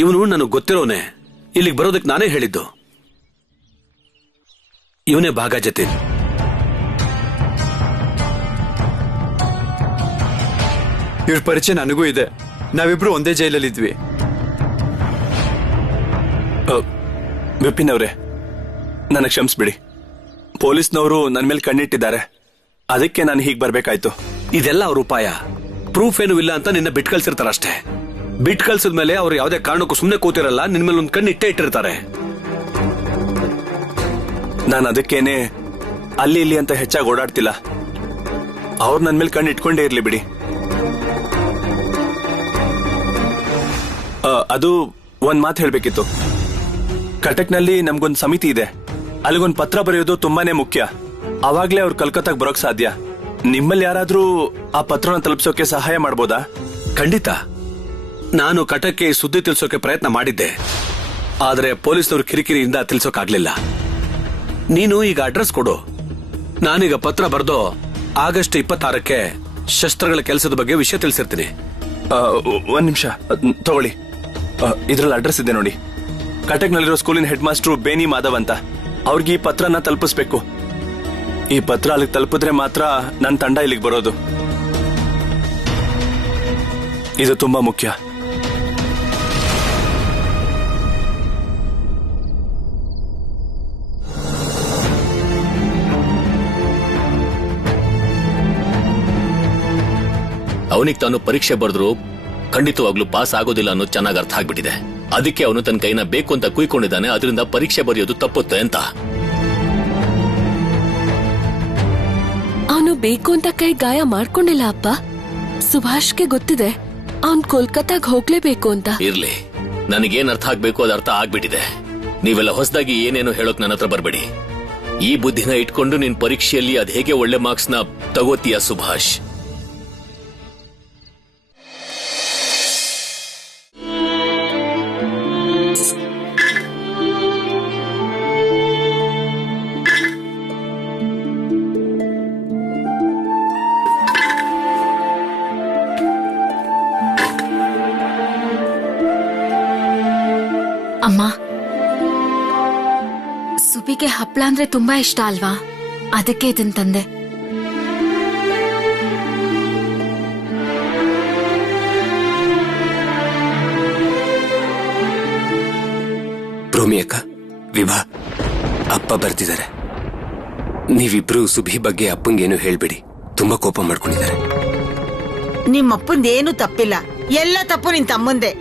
ಇವನು ನನಗೆ ಗೊತ್ತಿರೋನೆ. ಇಲ್ಲಿಗೆ ಬರೋದಕ್ಕೆ ನಾನೇ ಹೇಳಿದ್ದು. ಇವನೇ ಭಾಗ ಜತಿನ್. ಇವ್ರ ಪರಿಚಯ ನನಗೂ ಇದೆ. ನಾವಿಬ್ರು ಒಂದೇ ಜೈಲಲ್ಲಿದ್ವಿ. ವಿಪಿನ್ ಅವರೇ, ನನಗೆ ಕ್ಷಮಿಸ್ಬಿಡಿ. ಪೊಲೀಸ್ನವರು ನನ್ನ ಮೇಲೆ ಕಣ್ಣಿಟ್ಟಿದ್ದಾರೆ. ಅದಕ್ಕೆ ನಾನು ಹೀಗೆ ಬರ್ಬೇಕಾಯ್ತು. ಇದೆಲ್ಲ ಅವ್ರ ಉಪಾಯ. ಪ್ರೂಫ್ ಏನೂ ಇಲ್ಲ ಅಂತ ನಿನ್ನ ಬಿಟ್ ಕಳ್ಸಿರ್ತಾರ ಅಷ್ಟೇ. ಬಿಟ್ ಕಳ್ಸಿದ್ಮೇಲೆ ಅವ್ರು ಯಾವುದೇ ಕಾರಣಕ್ಕೂ ಸುಮ್ಮನೆ ಕೂತಿರಲ್ಲ. ನಿನ್ ಮೇಲೆ ಒಂದು ಕಣ್ಣು ಇಟ್ಟೇ ಇಟ್ಟಿರ್ತಾರೆ. ನಾನು ಅದಕ್ಕೇನೆ ಅಲ್ಲಿ ಇಲ್ಲಿ ಅಂತ ಹೆಚ್ಚಾಗಿ ಓಡಾಡ್ತಿಲ್ಲ. ಅವ್ರು ನನ್ನ ಮೇಲೆ ಕಣ್ಣು ಇಟ್ಕೊಂಡೇ ಇರ್ಲಿ ಬಿಡಿ. ಅದು ಒಂದ್ ಮಾತು ಹೇಳ್ಬೇಕಿತ್ತು. ಕಟಕ್ನಲ್ಲಿ ನಮ್ಗೊಂದು ಸಮಿತಿ ಇದೆ. ಅಲ್ಲಿಗೊಂದು ಪತ್ರ ಬರೆಯೋದು ತುಂಬಾನೇ ಮುಖ್ಯ. ಅವಾಗ್ಲೇ ಅವ್ರು ಕಲ್ಕತ್ತಾಗ ಬರೋಕ್ ಸಾಧ್ಯ. ನಿಮ್ಮಲ್ಲಿ ಯಾರಾದ್ರೂ ಆ ಪತ್ರನ ತಲುಪಿಸೋಕೆ ಸಹಾಯ ಮಾಡ್ಬೋದಾ? ಖಂಡಿತ. ನಾನು ಕಟಕ್ಗೆ ಸುದ್ದಿ ತಿಳಿಸೋಕೆ ಪ್ರಯತ್ನ ಮಾಡಿದ್ದೆ. ಆದ್ರೆ ಪೊಲೀಸ್ನವ್ರ ಕಿರಿಕಿರಿಯಿಂದ ತಿಳಿಸೋಕಾಗ್ಲಿಲ್ಲ. ನೀನು ಈಗ ಅಡ್ರೆಸ್ ಕೊಡು. ನಾನೀಗ ಪತ್ರ ಬರೆದು ಆಗಸ್ಟ್ 26ಕ್ಕೆ ಶಸ್ತ್ರಗಳ ಕೆಲಸದ ಬಗ್ಗೆ ವಿಷಯ ತಿಳಿಸಿರ್ತೀನಿ. ಒಂದ್ ನಿಮಿಷ ತಗೊಳ್ಳಿ. ಇದ್ರಲ್ಲಿ ಅಡ್ರೆಸ್ ಇದೆ ನೋಡಿ. ಕಟಕ್ನಲ್ಲಿರೋ ಸ್ಕೂಲಿನ ಹೆಡ್ ಮಾಸ್ಟ್ರು ಬೇನಿ ಮಾಧವ್ ಅಂತ. ಅವ್ರಿಗೆ ಈ ಪತ್ರನ ತಲುಪಿಸ್ಬೇಕು. ಈ ಪತ್ರ ಅಲ್ಲಿಗೆ ತಲುಪಿದ್ರೆ ಮಾತ್ರ ನನ್ನ ತಂಡ ಇಲ್ಲಿಗೆ ಬರೋದು. ಇದು ತುಂಬಾ ಮುಖ್ಯ. ಅವನಿಗೆ ತಾನು ಪರೀಕ್ಷೆ ಬರೆದ್ರು ಖಂಡಿತವಾಗ್ಲೂ ಪಾಸ್ ಆಗೋದಿಲ್ಲ ಅನ್ನೋದು ಚೆನ್ನಾಗಿ ಅರ್ಥ ಆಗ್ಬಿಟ್ಟಿದೆ. ಅದಕ್ಕೆ ಅವನು ತನ್ನ ಕೈನ ಬೇಕು ಅಂತ ಕುಯ್ಕೊಂಡಿದ್ದಾನೆ. ಅದರಿಂದ ಪರೀಕ್ಷೆ ಬರೆಯೋದು ತಪ್ಪುತ್ತೆ ಅಂತ. ಅವನು ಬೇಕು ಅಂತ ಕೈ ಗಾಯ ಮಾಡ್ಕೊಂಡಿಲ್ಲ ಅಪ್ಪ. ಸುಭಾಷ್ಗೆ ಗೊತ್ತಿದೆ ಅವನ್ ಕೋಲ್ಕತ್ತಾಗ ಹೋಗ್ಲೇಬೇಕು ಅಂತ. ಇರ್ಲಿ, ನನಗೇನ್ ಅರ್ಥ ಆಗ್ಬೇಕು ಅದು ಅರ್ಥ ಆಗ್ಬಿಟ್ಟಿದೆ. ನೀವೆಲ್ಲ ಹೊಸದಾಗಿ ಏನೇನು ಹೇಳೋಕ್ ನನ್ನ ಹತ್ರ ಬರ್ಬೇಡಿ. ಈ ಬುದ್ಧಿನ ಇಟ್ಕೊಂಡು ನಿನ್ ಪರೀಕ್ಷೆಯಲ್ಲಿ ಅದ್ ಹೇಗೆ ಒಳ್ಳೆ ಮಾರ್ಕ್ಸ್ ನ ತಗೋತೀಯ ಸುಭಾಷ್? ಅಮ್ಮ, ಸುಬಿಗೆ ಹಪ್ಪಳ ಅಂದ್ರೆ ತುಂಬಾ ಇಷ್ಟ ಅಲ್ವಾ? ಅದಕ್ಕೆ ಇದನ್ ತಂದೆ. ಪ್ರೋಮಿ ಅಕ್ಕ, ವಿಭಾ, ಅಪ್ಪ ಬರ್ತಿದ್ದಾರೆ. ನೀವಿಬ್ರು ಸುಭಿ ಬಗ್ಗೆ ಅಪ್ಪಂಗೇನು ಹೇಳ್ಬೇಡಿ. ತುಂಬಾ ಕೋಪ ಮಾಡ್ಕೊಂಡಿದ್ದಾರೆ. ನಿಮ್ಮಪ್ಪಂದೇನು ತಪ್ಪಿಲ್ಲ, ಎಲ್ಲ ತಪ್ಪು ನಿನ್ ತಮ್ಮಂದೆ.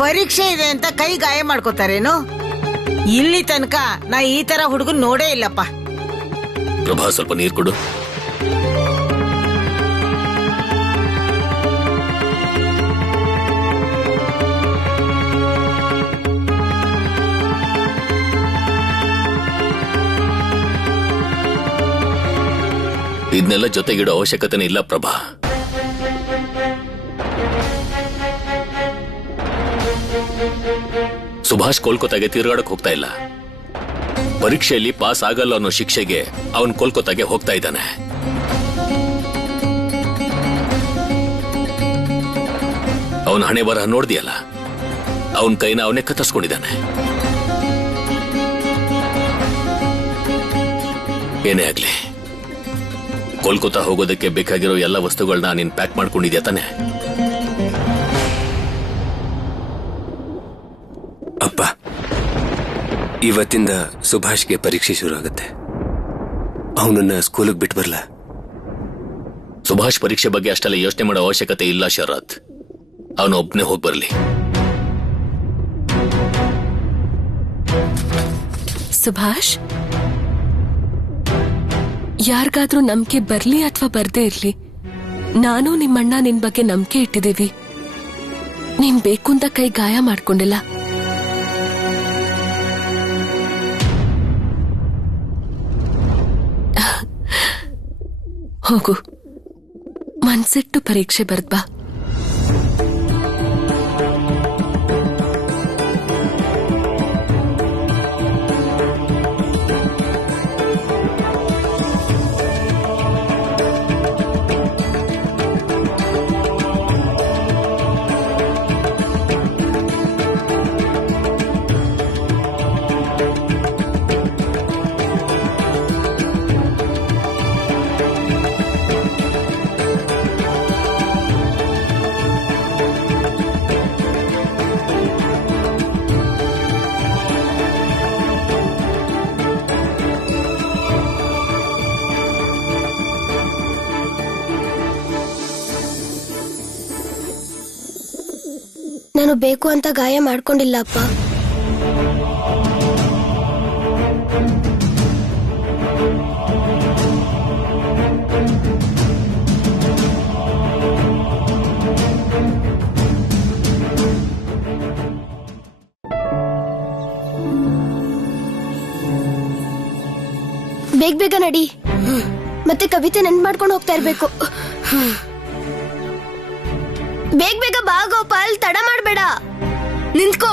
ಪರೀಕ್ಷೆ ಇದೆ ಅಂತ ಕೈ ಗಾಯ ಮಾಡ್ಕೋತಾರೇನು? ಇಲ್ಲಿ ತನಕ ನಾ ಈ ತರ ಹುಡುಗನ್ ನೋಡೇ ಇಲ್ಲಪ್ಪ. ಪ್ರಭಾ, ಸ್ವಲ್ಪ ನೀರು ಕೊಡು. ಇದನ್ನೆಲ್ಲ ಜೊತೆಗಿಡೋ ಅವಶ್ಯಕತೆನೇ ಇಲ್ಲ ಪ್ರಭಾ. ಸುಭಾಷ್ ಕೋಲ್ಕತ್ತಾಗೆ ತಿರುಗಾಡಕ್ ಹೋಗ್ತಾ ಇಲ್ಲ. ಪರೀಕ್ಷೆಯಲ್ಲಿ ಪಾಸ್ ಆಗಲ್ಲ ಅನ್ನೋ ಶಿಕ್ಷೆಗೆ ಅವನ್ ಕೋಲ್ಕತ್ತಾಗೆ ಹೋಗ್ತಾ ಇದ್ದಾನೆ. ಅವನ ಹಣೆ ಬರಹ ನೋಡ್ದಿಯಲ್ಲ, ಅವನ್ ಕೈನ ಅವನೇ ಕತ್ತರಿಸ್ಕೊಂಡಿದ್ದಾನೆ. ಏನೇ ಆಗ್ಲಿ, ಕೋಲ್ಕತ್ತಾ ಹೋಗೋದಕ್ಕೆ ಬೇಕಾಗಿರೋ ಎಲ್ಲ ವಸ್ತುಗಳನ್ನ ನೀನ್ ಪ್ಯಾಕ್ ಮಾಡ್ಕೊಂಡಿದ್ಯಾ ತಾನೆ? ಅಪ್ಪ, ಇವತ್ತಿಂದ ಸುಭಾಷ್ಗೆ ಪರೀಕ್ಷೆ ಶುರು ಆಗುತ್ತೆ. ಅವನನ್ನ ಸ್ಕೂಲಿಗೆ ಬಿಟ್ಟು ಬರ್ಲ? ಸುಭಾಷ್ ಪರೀಕ್ಷೆ ಬಗ್ಗೆ ಅಷ್ಟೆಲ್ಲ ಯೋಚನೆ ಮಾಡೋ ಅವಶ್ಯಕತೆ ಇಲ್ಲ ಶರತ್. ಅವನು ಒಬ್ನೇ ಹೋಗಿ ಬರ್ಲಿ. ಸುಭಾಷ್, ಯಾರಿಗಾದ್ರೂ ನಂಬಿಕೆ ಬರ್ಲಿ ಅಥವಾ ಬರ್ದೇ ಇರ್ಲಿ, ನಾನು ನಿಮ್ಮಣ್ಣ ನಿನ್ ಬಗ್ಗೆ ನಂಬಿಕೆ ಇಟ್ಟಿದ್ದೀವಿ. ನೀನ್ ಬೇಕು ಅಂತ ಕೈ ಗಾಯ ಮಾಡ್ಕೊಂಡಿಲ್ಲ. ಹೋಗು, ಮನ್ಸಿಟ್ಟು ಪರೀಕ್ಷೆ ಬರ್ದ್ಬಾ. ನಾನು ಬೇಕು ಅಂತ ಗಾಯ ಮಾಡ್ಕೊಂಡಿಲ್ಲ ಅಪ್ಪ. ಬೇಗ ಬೇಗ ನಡಿ, ಮತ್ತೆ ಕವಿತೆ ನೆನ್ಪು ಮಾಡ್ಕೊಂಡು ಹೋಗ್ತಾ ಇರ್ಬೇಕು. ಬೇಗ ಬೇಗ ಬಾ ಗೋಪಾಲ್, ತಡ ಮಾಡ್ಬೇಡ. ನಿಂತ್ಕೋ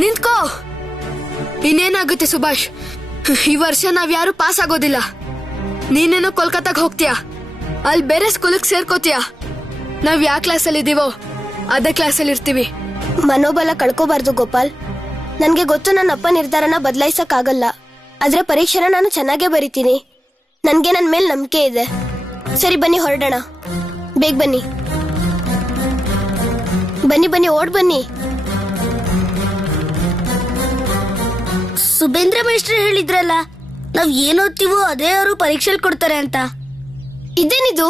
ನಿಂತ್ಕೋ. ಇನ್ನೇನಾಗುತ್ತೆ ಸುಭಾಷ್, ಈ ವರ್ಷ ನಾವ್ಯಾರು ಪಾಸ್ ಆಗೋದಿಲ್ಲ. ನೀನೇನೋ ಕೋಲ್ಕತ್ತಾಗ ಹೋಗ್ತೀಯಾ, ಅಲ್ಲಿ ಬೇರೆ ಸ್ಕೂಲಿಗೆ ಸೇರ್ಕೋತೀಯಾ. ನಾವ್ ಯಾವ ಕ್ಲಾಸಲ್ಲಿ ಇದೀವೋ ಅದೇ ಕ್ಲಾಸಲ್ಲಿ ಇರ್ತೀವಿ. ಮನೋಬಲ ಕಳ್ಕೋಬಾರ್ದು ಗೋಪಾಲ್. ನನ್ಗೆ ಗೊತ್ತು ನನ್ನ ಅಪ್ಪ ನಿರ್ಧಾರನ ಬದಲಾಯಿಸಕ್ ಆಗಲ್ಲ, ಆದ್ರೆ ಪರೀಕ್ಷೆನ ನಾನು ಚೆನ್ನಾಗೇ ಬರಿತೀನಿ. ನನ್ಗೆ ನನ್ ಮೇಲೆ ನಂಬಿಕೆ ಇದೆ. ಸರಿ ಬನ್ನಿ ಹೊರಡೋಣ. ಬೇಗ ಬನ್ನಿ ಬನ್ನಿ ಬನ್ನಿ, ಓಡ್ ಬನ್ನಿ. ಸುಬೇಂದ್ರ ಮೇಷ್ಟ್ರು ಹೇಳಿದ್ರಲ್ಲ, ನಾವ್ ಏನ್ ಓದ್ತೀವೋ ಅದೇ ಅವರು ಪರೀಕ್ಷೆಲ್ ಕೊಡ್ತಾರೆ ಅಂತ. ಇದೇನಿದು?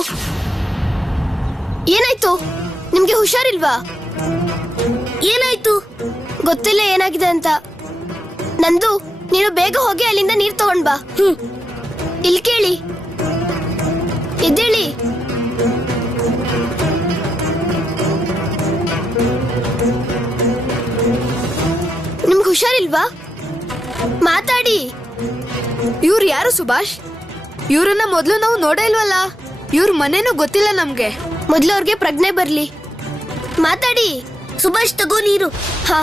ಏನಾಯ್ತು? ನಿಮ್ಗೆ ಹುಷಾರಿಲ್ವಾ? ಏನಾಯ್ತು? ಗೊತ್ತಿಲ್ಲ ಏನಾಗಿದೆ ಅಂತ. ನಂದು, ನೀನು ಬೇಗ ಹೋಗಿ ಅಲ್ಲಿಂದ ನೀರ್ ತಗೊಂಡ್ ಬಾ. ಇಲ್ಲಿ ಕೇಳಿ, ಎದ್ದೇಳಿ. ನಿಮ್ಗೆ ಹುಷಾರಿಲ್ವಾ? ಮಾತಾಡಿ. ಇವ್ರು ಯಾರು ಸುಭಾಷ್? ಇವ್ರನ್ನ ಮೊದ್ಲು ನಾವು ನೋಡೇ ಇಲ್ವಲ್ಲ. ಇವ್ರ ಮನೇನೂ ಗೊತ್ತಿಲ್ಲ ನಮ್ಗೆ. ಮೊದ್ಲು ಅವ್ರಿಗೆ ಪ್ರಜ್ಞೆ ಬರ್ಲಿ. ಮಾತಾಡಿ. ಸುಭಾಷ್ ತಗೋ ನೀರು. ಹಾ.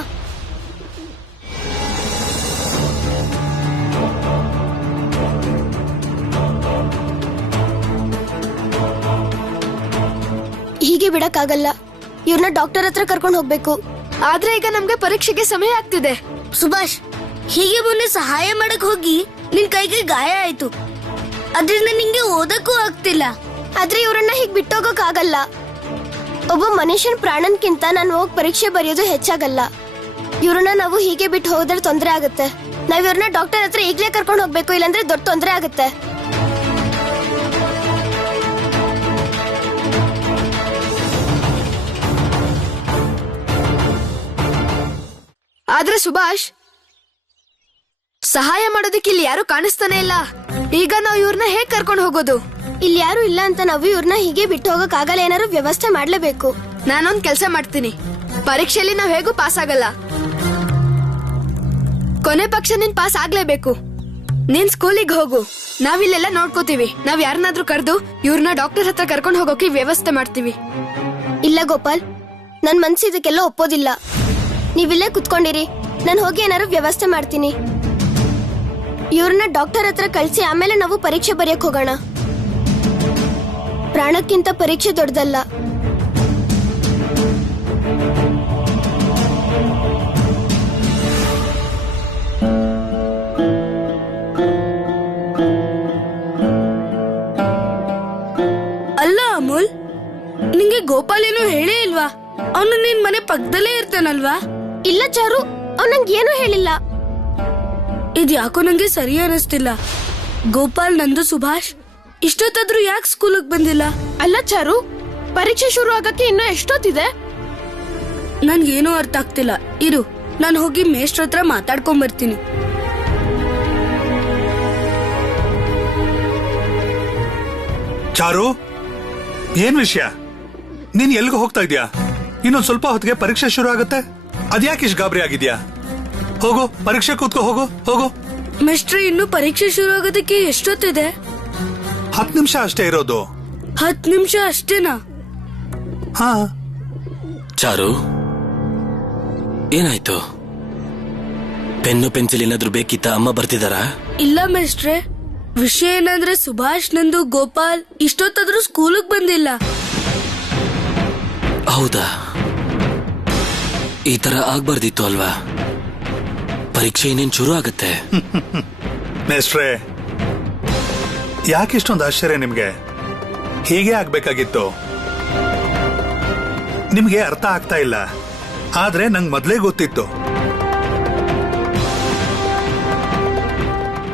ಹೀಗೆ ಬಿಡಕ್ಕಾಗಲ್ಲ. ಇವ್ರನ್ನ ಡಾಕ್ಟರ್ ಹತ್ರ ಕರ್ಕೊಂಡು ಹೋಗ್ಬೇಕು. ಆದ್ರೆ ಈಗ ನಮ್ಗೆ ಪರೀಕ್ಷೆಗೆ ಸಮಯ ಆಗ್ತಿದೆ. ಸುಭಾಷ್, ಹೀಗೆ ಮೊನ್ನೆ ಸಹಾಯ ಮಾಡಕ್ ಹೋಗಿ ನಿನ್ ಕೈಗೆ ಗಾಯ ಆಯ್ತು. ಅದ್ರಿಂದ ನಿಂಗೆ ಓದಕ್ಕೂ ಆಗ್ತಿಲ್ಲ. ಆದ್ರೆ ಇವ್ರನ್ನ ಹೀಗ್ ಬಿಟ್ಟೋಗಕ್ ಆಗಲ್ಲ. ಒಬ್ಬ ಮನುಷ್ಯನ್ ಪ್ರಾಣನ್ಕಿಂತ ನಾನು ಹೋಗ್ ಪರೀಕ್ಷೆ ಬರೆಯೋದು ಹೆಚ್ಚಾಗಲ್ಲ. ಇವ್ರನ್ನ ನಾವು ಹೀಗೆ ಬಿಟ್ಟು ಹೋದ್ರೆ ತೊಂದ್ರೆ ಆಗುತ್ತೆ. ನಾವ್ ಇವ್ರನ್ನ ಡಾಕ್ಟರ್ ಹತ್ರ ಈಗ್ಲೇ ಕರ್ಕೊಂಡು ಹೋಗ್ಬೇಕು, ಇಲ್ಲಾಂದ್ರೆ ದೊಡ್ಡ ತೊಂದ್ರೆ ಆಗುತ್ತೆ. ಆದ್ರೆ ಸುಭಾಷ್, ಸಹಾಯ ಮಾಡೋದಕ್ಕೆ ಇಲ್ಲಿ ಯಾರು ಕಾಣಿಸ್ತಾನೆ ಇಲ್ಲ. ಈಗ ನಾವು ಇವ್ರನ್ನ ಹೇಗ್ ಕರ್ಕೊಂಡು ಹೋಗೋದು? ಇಲ್ಲಿ ಯಾರು ಇಲ್ಲ ಅಂತ ನಾವು ಇವ್ರನ್ನ ಹೀಗೆ ಬಿಟ್ಟು ಹೋಗಕ್ ಆಗಲ್ಲ. ಏನಾದ್ರು ವ್ಯವಸ್ಥೆ ಮಾಡ್ಲೇಬೇಕು. ನಾನೊಂದ್ ಕೆಲ್ಸ ಮಾಡ್ತೀನಿ. ಪರೀಕ್ಷೆಯಲ್ಲಿ ನಾವ್ ಹೇಗೂ ಪಾಸ್ ಆಗಲ್ಲ. ಕೊನೆ ಪಕ್ಷ ನೀನ್ ಪಾಸ್ ಆಗ್ಲೇಬೇಕು. ನೀನ್ ಸ್ಕೂಲಿಗೆ ಹೋಗು, ನಾವಿಲ್ಲೆಲ್ಲ ನೋಡ್ಕೋತೀವಿ. ನಾವ್ ಯಾರನ್ನಾದ್ರೂ ಕರೆದು ಇವ್ರನ್ನ ಡಾಕ್ಟರ್ ಹತ್ರ ಕರ್ಕೊಂಡು ಹೋಗೋಕೆ ವ್ಯವಸ್ಥೆ ಮಾಡ್ತೀವಿ. ಇಲ್ಲ ಗೋಪಾಲ್, ನನ್ ಮನ್ಸು ಇದಕ್ಕೆಲ್ಲ ಒಪ್ಪೋದಿಲ್ಲ. ನೀವಿಲ್ಲೇ ಕುತ್ಕೊಂಡಿರಿ, ನಾನು ಹೋಗಿ ಏನಾದ್ರು ವ್ಯವಸ್ಥೆ ಮಾಡ್ತೀನಿ. ಇವ್ರನ್ನ ಡಾಕ್ಟರ್ ಹತ್ರ ಕಳ್ಸಿ ಆಮೇಲೆ ನಾವು ಪರೀಕ್ಷೆ ಬರೆಯಕ್ ಹೋಗೋಣ. ಪ್ರಾಣಕ್ಕಿಂತ ಪರೀಕ್ಷೆ ದೊಡ್ಡದಲ್ಲ. ಅಲ್ಲ ಅಮೂಲ್, ನಿಂಗೆ ಗೋಪಾಲ್ ಏನೋ ಹೇಳೇ ಇಲ್ವಾ? ಅವನು ನಿನ್ ಮನೆ ಪಕ್ಕದಲ್ಲೇ ಇರ್ತಾನಲ್ವಾ? ಇಲ್ಲ ಚಾರು, ಅವ್ನು ನಂಗೆ ಏನೂ ಹೇಳಿಲ್ಲ. ಇದ್ಯಾಕೋ ನಂಗೆ ಸರಿ ಅನಿಸ್ತಿಲ್ಲ. ಗೋಪಾಲ್, ನಂದು, ಸುಭಾಷ್ ಇಷ್ಟೊತ್ತಾದ್ರೂ ಯಾಕೆ ಸ್ಕೂಲಿಗೆ ಬಂದಿಲ್ಲ? ಅಲ್ಲ ಚಾರು, ಪರೀಕ್ಷೆ ಶುರು ಆಗಕ್ಕೆ ಇನ್ನೂ ಎಷ್ಟೊತ್ತಿದೆ? ನನ್ಗೇನೂ ಅರ್ಥ ಆಗ್ತಿಲ್ಲ. ಇರು, ನಾನು ಹೋಗಿ ಮೇಷ್ಟ್ರ ಹತ್ರ ಮಾತಾಡ್ಕೊಂಡ್ ಬರ್ತೀನಿ. ಚಾರು, ಏನ್ ವಿಷಯ? ನೀನ್ ಎಲ್ಗೂ ಹೋಗ್ತಾ ಇದ್ಯಾ? ಇನ್ನೊಂದ್ ಸ್ವಲ್ಪ ಹೊತ್ತಿಗೆ ಪರೀಕ್ಷೆ ಶುರು ಆಗುತ್ತೆ. ಅದ್ಯಾಕೆ ಇಷ್ಟು ಗಾಬರಿ ಆಗಿದ್ಯಾ? ಹೋಗು, ಪರೀಕ್ಷೆ ಕೂತ್ಕೋ, ಹೋಗು ಹೋಗು. ಮೇಷ್ಟ್ರೆ, ಇನ್ನು ಪರೀಕ್ಷೆ ಶುರು ಆಗೋದಕ್ಕೆ ಎಷ್ಟೊತ್ತಿದೆ? 10 ನಿಮಿಷ ಅಷ್ಟೇ ಇರೋದು. 10 ನಿಮಿಷ ಅಷ್ಟೇನಾ? ಹಾ. ಚಾರು, ಏನಾಯ್ತು? ಪೆನ್ನು ಪೆನ್ಸಿಲ್ ಏನಾದ್ರೂ ಬೇಕಿತ್ತ? ಅಮ್ಮ ಬರ್ತಿದಾರಾ? ಇಲ್ಲ ಮೇಷ್ಟ್ರೆ, ವಿಷಯ ಏನಂದ್ರೆ ಸುಭಾಷ್, ನಂದು, ಗೋಪಾಲ್ ಇಷ್ಟೊತ್ತಾದ್ರೂ ಸ್ಕೂಲಿಗೆ ಬಂದಿಲ್ಲ. ಹೌದಾ? ಈ ತರ ಆಗ್ಬಾರ್ದಿತ್ತು ಅಲ್ವಾ? ಪರೀಕ್ಷೆ ಇನ್ನೇನ್ ಶುರು ಆಗತ್ತೆ. ಮೇಷ್ಟ್ರೆ, ಯಾಕಿಷ್ಟೊಂದು ಆಶ್ಚರ್ಯ ನಿಮ್ಗೆ? ಹೀಗೆ ಆಗ್ಬೇಕಾಗಿತ್ತು. ನಿಮ್ಗೆ ಅರ್ಥ ಆಗ್ತಾ ಇಲ್ಲ. ಆದ್ರೆ ನಂಗೆ ಮೊದ್ಲೇ ಗೊತ್ತಿತ್ತು.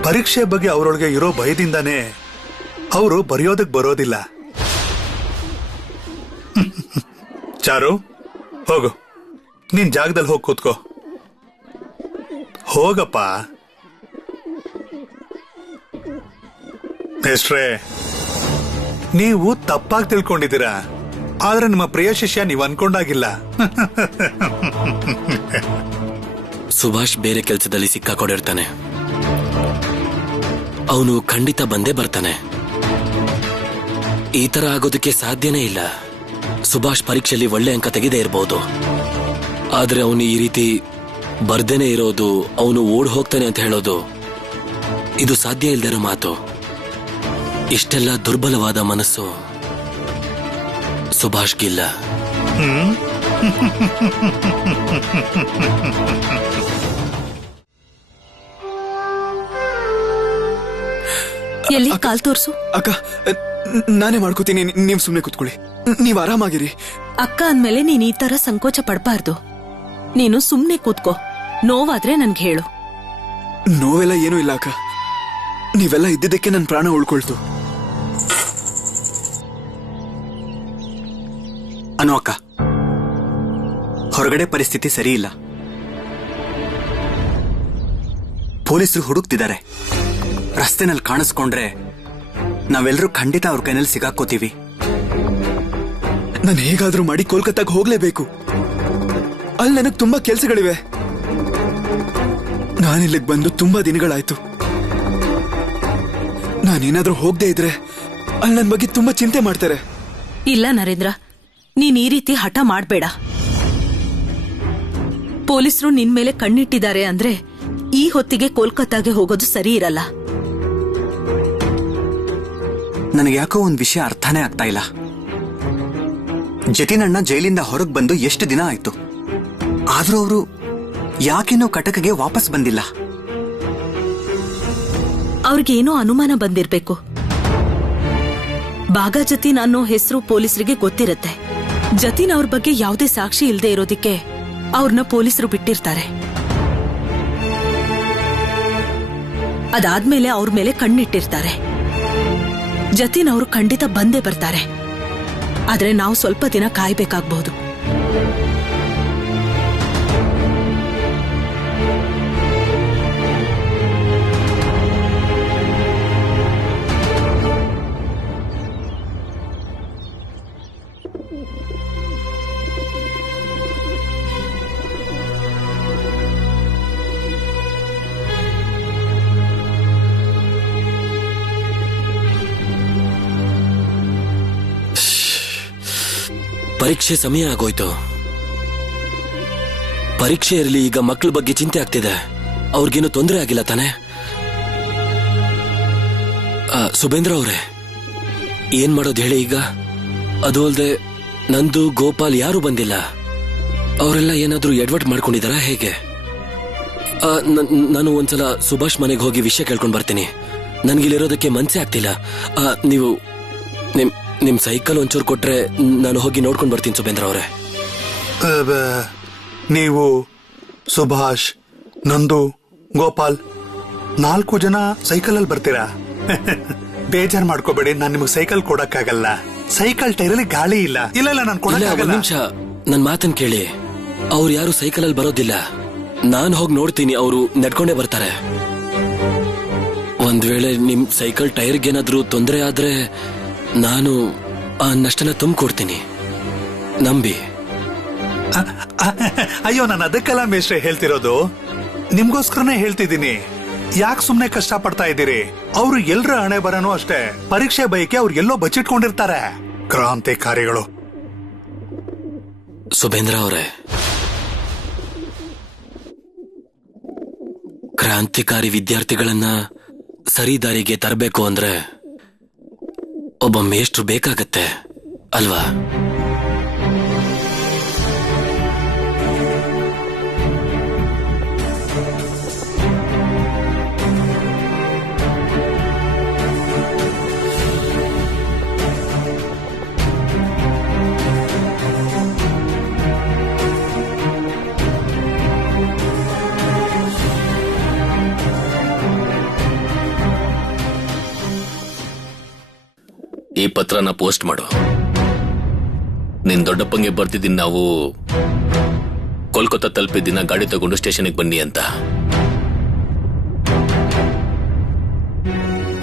ಪರೀಕ್ಷೆ ಬಗ್ಗೆ ಅವರೊಳಗೆ ಇರೋ ಭಯದಿಂದಾನೇ ಅವರು ಬರೆಯೋದಕ್ ಬರೋದಿಲ್ಲ. ಚಾರು, ಹೋಗು, ನೀನ್ ಜಾಗದಲ್ಲಿ ಹೋಗಿ ಕೂತ್ಕೋ. ಹೋಗಪ್ಪ. ಮೇಷ್ಟ್ರೆ, ನೀವು ತಪ್ಪಾಗಿ ತಿಳ್ಕೊಂಡಿದ್ದೀರಾ. ಆದ್ರೆ ನಿಮ್ಮ ಪ್ರಿಯ ಶಿಷ್ಯ ನೀವು ಅನ್ಕೊಂಡಾಗಿಲ್ಲ. ಸುಭಾಷ್ ಬೇರೆ ಕೆಲಸದಲ್ಲಿ ಸಿಕ್ಕಾಕೊಂಡಿರ್ತಾನೆ. ಅವನು ಖಂಡಿತ ಬಂದೇ ಬರ್ತಾನೆ. ಈ ತರ ಆಗೋದಕ್ಕೆ ಸಾಧ್ಯನೇ ಇಲ್ಲ. ಸುಭಾಷ್ ಪರೀಕ್ಷೆಯಲ್ಲಿ ಒಳ್ಳೆ ಅಂಕ ತೆಗೆದೇ ಇರಬಹುದು. ಆದ್ರೆ ಅವನು ಈ ರೀತಿ ಬರ್ದೇನೆ ಇರೋದು, ಅವನು ಓಡ್ ಹೋಗ್ತಾನೆ ಅಂತ ಹೇಳೋದು, ಇದು ಸಾಧ್ಯ ಇಲ್ದಿರೋ ಮಾತು. ಇಷ್ಟೆಲ್ಲ ದುರ್ಬಲವಾದ ಮನಸ್ಸು ಸುಭಾಷ್ಗಿಲ್ಲ. ಎಲ್ಲಿ ಕಾಲ್ ತೋರ್ಸು. ಅಕ್ಕ ನಾನೇ ಮಾಡ್ಕೋತೀನಿ, ನೀವ್ ಸುಮ್ನೆ ಕೂತ್ಕೊಳ್ಳಿ, ನೀವ್ ಆರಾಮಾಗಿರಿ. ಅಕ್ಕ ಅಂದ್ಮೇಲೆ ನೀನ್ ಈ ತರ ಸಂಕೋಚ ಪಡ್ಬಾರ್ದು. ನೀನು ಸುಮ್ನೆ ಕೂತ್ಕೋ, ನೋವಾದ್ರೆ ನನ್ಗೆ ಹೇಳು. ನೋವೆಲ್ಲ ಏನೂ ಇಲ್ಲ ಅಕ್ಕ, ನೀವೆಲ್ಲ ಇದ್ದಿದ್ದಕ್ಕೆ ನನ್ ಪ್ರಾಣ ಉಳ್ಕೊಳ್ತು. ಅನು ಅಕ್ಕ, ಹೊರಗಡೆ ಪರಿಸ್ಥಿತಿ ಸರಿ ಇಲ್ಲ. ಪೊಲೀಸರು ಹುಡುಕ್ತಿದ್ದಾರೆ. ರಸ್ತೆನಲ್ಲಿ ಕಾಣಿಸ್ಕೊಂಡ್ರೆ ನಾವೆಲ್ಲರೂ ಖಂಡಿತ ಅವ್ರ ಕೈನಲ್ಲಿ ಸಿಗಾಕೋತೀವಿ. ನಾನು ಹೇಗಾದ್ರೂ ಮಾಡಿ ಕೋಲ್ಕತ್ತಾಗ ಹೋಗ್ಲೇಬೇಕು. ಅಲ್ಲಿ ನನಗ್ ತುಂಬಾ ಕೆಲ್ಸಗಳಿವೆ. ನಾನಿಲ್ಲಿಗೆ ಬಂದು ತುಂಬಾ ದಿನಗಳಾಯ್ತು. ನಾನೇನಾದ್ರೂ ಹೋಗದೆ ಇದ್ರೆ ಅಲ್ಲಿ ನನ್ ಬಗ್ಗೆ ತುಂಬಾ ಚಿಂತೆ ಮಾಡ್ತಾರೆ. ಇಲ್ಲ ನರೇಂದ್ರ, ನೀನ್ ಈ ರೀತಿ ಹಠ ಮಾಡ್ಬೇಡ. ಪೊಲೀಸರು ನಿನ್ ಮೇಲೆ ಕಣ್ಣಿಟ್ಟಿದ್ದಾರೆ ಅಂದ್ರೆ ಈ ಹೊತ್ತಿಗೆ ಕೋಲ್ಕತ್ತಾಗೆ ಹೋಗೋದು ಸರಿ ಇರಲ್ಲ. ನನಗೆ ಯಾಕೋ ಒಂದ್ ವಿಷಯ ಅರ್ಥನೇ ಆಗ್ತಾ ಇಲ್ಲ. ಜತಿನಣ್ಣ ಜೈಲಿಂದ ಹೊರಗೆ ಬಂದು ಎಷ್ಟು ದಿನ ಆಯ್ತು, ಆದ್ರೂ ಅವರು ಯಾಕಿನ್ನೂ ಕಟಕ್ಗೆ ವಾಪಸ್ ಬಂದಿಲ್ಲ. ಅವ್ರಿಗೇನೋ ಅನುಮಾನ ಬಂದಿರ್ಬೇಕು. ಬಾಗಾ ಜತೀನ್ ಅನ್ನೋ ಹೆಸರು ಪೊಲೀಸರಿಗೆ ಗೊತ್ತಿರತ್ತೆ. ಜತೀನ್ ಅವ್ರ ಬಗ್ಗೆ ಯಾವುದೇ ಸಾಕ್ಷಿ ಇಲ್ಲದೆ ಇರೋದಿಕ್ಕೆ ಅವ್ರನ್ನ ಪೊಲೀಸರು ಬಿಟ್ಟಿರ್ತಾರೆ. ಅದಾದ್ಮೇಲೆ ಅವ್ರ ಮೇಲೆ ಕಣ್ಣಿಟ್ಟಿರ್ತಾರೆ. ಜತೀನ್ ಅವರು ಖಂಡಿತ ಬಂದೇ ಬರ್ತಾರೆ. ಆದ್ರೆ ನಾವು ಸ್ವಲ್ಪ ದಿನ ಕಾಯ್ಬೇಕಾಗಬಹುದು. ಪರೀಕ್ಷೆ ಸಮಯ ಆಗೋಯ್ತು. ಪರೀಕ್ಷೆ ಇರಲಿ, ಈಗ ಮಕ್ಕಳ ಬಗ್ಗೆ ಚಿಂತೆ ಆಗ್ತಿದೆ. ಅವ್ರಿಗೇನು ತೊಂದರೆ ಆಗಿಲ್ಲ ತಾನೆ? ಸುಬೇಂದ್ರ ಅವರೇ, ಏನ್ ಮಾಡೋದು ಹೇಳಿ ಈಗ? ಅದು ಅಲ್ಲದೆ ನಂದು ಗೋಪಾಲ್ ಯಾರು ಬಂದಿಲ್ಲ. ಅವರೆಲ್ಲ ಏನಾದ್ರೂ ಎಡ್ವರ್ಟ್ ಮಾಡ್ಕೊಂಡಿದಾರ ಹೇಗೆ? ನಾನು ಒಂದ್ಸಲ ಸುಭಾಷ್ ಮನೆಗೆ ಹೋಗಿ ವಿಷಯ ಕೇಳ್ಕೊಂಡ್ ಬರ್ತೀನಿ. ನನ್ಗಿಲ್ಲಿರೋದಕ್ಕೆ ಮನ್ಸೇ ಆಗ್ತಿಲ್ಲ. ನೀವು ನಿಮ್ ಸೈಕಲ್ ಒಂಚೂರು ಕೊಟ್ರೆ ನಾನು ಹೋಗಿ ನೋಡ್ಕೊಂಡ್ ಬರ್ತೀನಿ ಸುಬೇಂದ್ರ ಅವರೇ. ನೀವು ಸುಭಾಷ್, ನಂದು, ಗೋಪಾಲ್ 4 ಜನ ಸೈಕಲ್ ಅಲ್ಲಿ ಬರ್ತೀರಾ? ಬೇಜಾರ್ ಮಾಡ್ಕೋಬೇಡಿ, ನಾನು ನಿಮಗೆ ಸೈಕಲ್ ಕೊಡಕ್ಕಾಗಲ್ಲ. ಸೈಕಲ್ ಟೈರಲ್ಲಿ ಗಾಳಿ ಇಲ್ಲ. ಇಲ್ಲ ನಾನು ಕೊಡಕ್ಕಾಗಲ್ಲ. ನಿಮಿಷ, ನನ್ ಮಾತನ್ ಕೇಳಿ. ಅವ್ರು ಯಾರು ಸೈಕಲ್ ಅಲ್ಲಿ ಬರೋದಿಲ್ಲ. ನಾನ್ ಹೋಗಿ ನೋಡ್ತೀನಿ, ಅವರು ನಡ್ಕೊಂಡೇ ಬರ್ತಾರೆ. ಒಂದ್ ವೇಳೆ ನಿಮ್ ಸೈಕಲ್ ಟೈರ್ಗೇನಾದ್ರೂ ತೊಂದರೆ ಆದ್ರೆ ನಾನು ಆ ನಷ್ಟನ ತುಂಬಿಕೊಡ್ತೀನಿ, ನಂಬಿ. ಅಯ್ಯೋ, ನಾನು ಅದಕ್ಕೆಲ್ಲ ಮೇಷ್ಟ್ರೆ ಹೇಳ್ತಿರೋದು, ನಿಮ್ಗೋಸ್ಕರನೇ ಹೇಳ್ತಿದ್ದೀನಿ. ಯಾಕೆ ಸುಮ್ನೆ ಕಷ್ಟ ಪಡ್ತಾ ಇದ್ದೀರಿ? ಅವ್ರು ಎಲ್ರ ಹಣೆ ಬರನೂ ಅಷ್ಟೇ. ಪರೀಕ್ಷೆ ಬೈಕೆ ಅವ್ರು ಎಲ್ಲೋ ಬಚ್ಚಿಟ್ಕೊಂಡಿರ್ತಾರೆ. ಕ್ರಾಂತಿಕಾರಿಗಳು. ಸುಬೇಂದ್ರ ಅವರೇ, ಕ್ರಾಂತಿಕಾರಿ ವಿದ್ಯಾರ್ಥಿಗಳನ್ನ ಸರಿ ದಾರಿಗೆ ತರಬೇಕು ಅಂದ್ರೆ ಒಬ್ಬ ಮೇಷ್ಟ್ರು ಬೇಕಾಗತ್ತೆ ಅಲ್ವಾ? ಈ ಪತ್ರನ ಪೋಸ್ಟ್ ಮಾಡು. ನಿನ್ ದೊಡ್ಡಪ್ಪಂಗೆ ಬರ್ತಿದ್ದೀನಿ, ನಾವು ಕೋಲ್ಕತ್ತಾ ತಲುಪಿದ್ದಿನ ಗಾಡಿ ತಗೊಂಡು ಸ್ಟೇಷನ್ಗೆ ಬನ್ನಿ ಅಂತ.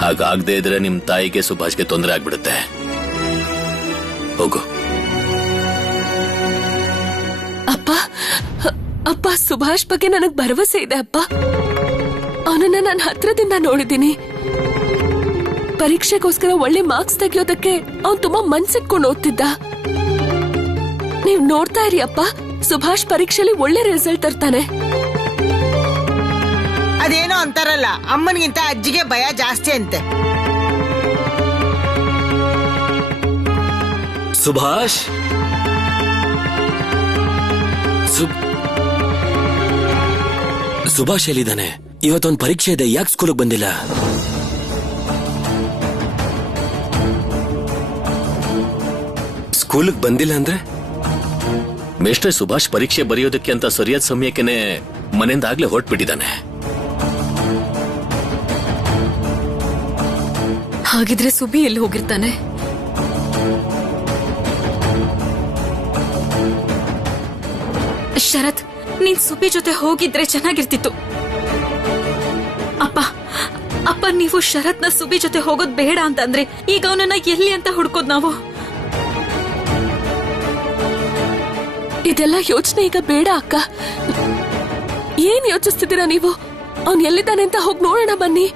ಹಾಗಾಗದೆ ಇದ್ರೆ ನಿಮ್ ತಾಯಿಗೆ ಸುಭಾಷ್ಗೆ ತೊಂದರೆ ಆಗ್ಬಿಡುತ್ತೆ. ಹೋಗು. ಅಪ್ಪ, ಸುಭಾಷ್ ಬಗ್ಗೆ ನನಗ್ ಭರವಸೆ ಇದೆ ಅಪ್ಪ. ಅವನನ್ನ ನಾನು ಹತ್ರದಿಂದ ನೋಡಿದ್ದೀನಿ. ಪರೀಕ್ಷೆಗೋಸ್ಕರ ಒಳ್ಳೆ ಮಾರ್ಕ್ಸ್ ತೆಗೆಯೋದಕ್ಕೆ ಅವನ್ ತುಂಬಾ ಮನ್ಸಿಟ್ಕೊಂಡು ಓದ್ತಿದ್ದ. ನೀವ್ ನೋಡ್ತಾ ಇರಿ ಅಪ್ಪ, ಸುಭಾಷ್ ಪರೀಕ್ಷೆಯಲ್ಲಿ ಒಳ್ಳೆ ರಿಸಲ್ಟ್ ತರ್ತಾನೆ. ಅದೇನೋ ಅಂತಾರಲ್ಲ, ಅಮ್ಮನಿಗಿಂತ ಅಜ್ಜಿಗೆ ಭಯ ಜಾಸ್ತಿ ಅಂತೆ. ಸುಭಾಷ್ ಸುಭಾಷ್ ಎಲ್ಲಿದ್ದಾನೆ? ಇವತ್ತೊಂದು ಪರೀಕ್ಷೆ ಇದೆ, ಯಾಕೆ ಸ್ಕೂಲಿಗೆ ಬಂದಿಲ್ಲ? ಸ್ಕೂಲಿಗೆ ಬಂದಿಲ್ಲ ಅಂದ್ರೆ ಮೇಷ್ಟ್ರೆ ಸುಭಾಷ್ ಪರೀಕ್ಷೆ ಬರೆಯೋದಕ್ಕೆ ಅಂತ ಸರಿಯಾದ ಸಮಯಕ್ಕೆನೆ ಮನೆಯಿಂದ ಆಗ್ಲೇ ಹೊರಟ್ಬಿಟ್ಟಿದ್ದಾನೆ. ಹಾಗಿದ್ರೆ ಸುಬಿ ಎಲ್ಲಿ ಹೋಗಿರ್ತಾನೆ? ಶರತ್, ನೀನ್ ಸುಬಿ ಜೊತೆ ಹೋಗಿದ್ರೆ ಚೆನ್ನಾಗಿರ್ತಿತ್ತು. ಅಪ್ಪ ನೀವು ಶರತ್ನ ಸುಬಿ ಜೊತೆ ಹೋಗೋದ್ ಬೇಡ ಅಂತಂದ್ರೆ ಈಗ ಅವನನ್ನ ಎಲ್ಲಿ ಅಂತ ಹುಡ್ಕೋದ್ ನಾವು? ಇದೆಲ್ಲ ಯೋಚನೆ ಈಗ ಬೇಡ ಅಕ್ಕ. ಏನ್ ಯೋಚಿಸ್ತಿದ್ದೀರಾ ನೀವು? ಅವ್ನ್ ಎಲ್ಲಿದ್ದಾನೆ ಅಂತ ಹೋಗಿ ನೋಡೋಣ ಬನ್ನಿ.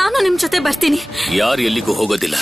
ನಾನು ನಿಮ್ ಜೊತೆ ಬರ್ತೀನಿ. ಯಾರು ಎಲ್ಲಿಗೂ ಹೋಗೋದಿಲ್ಲ.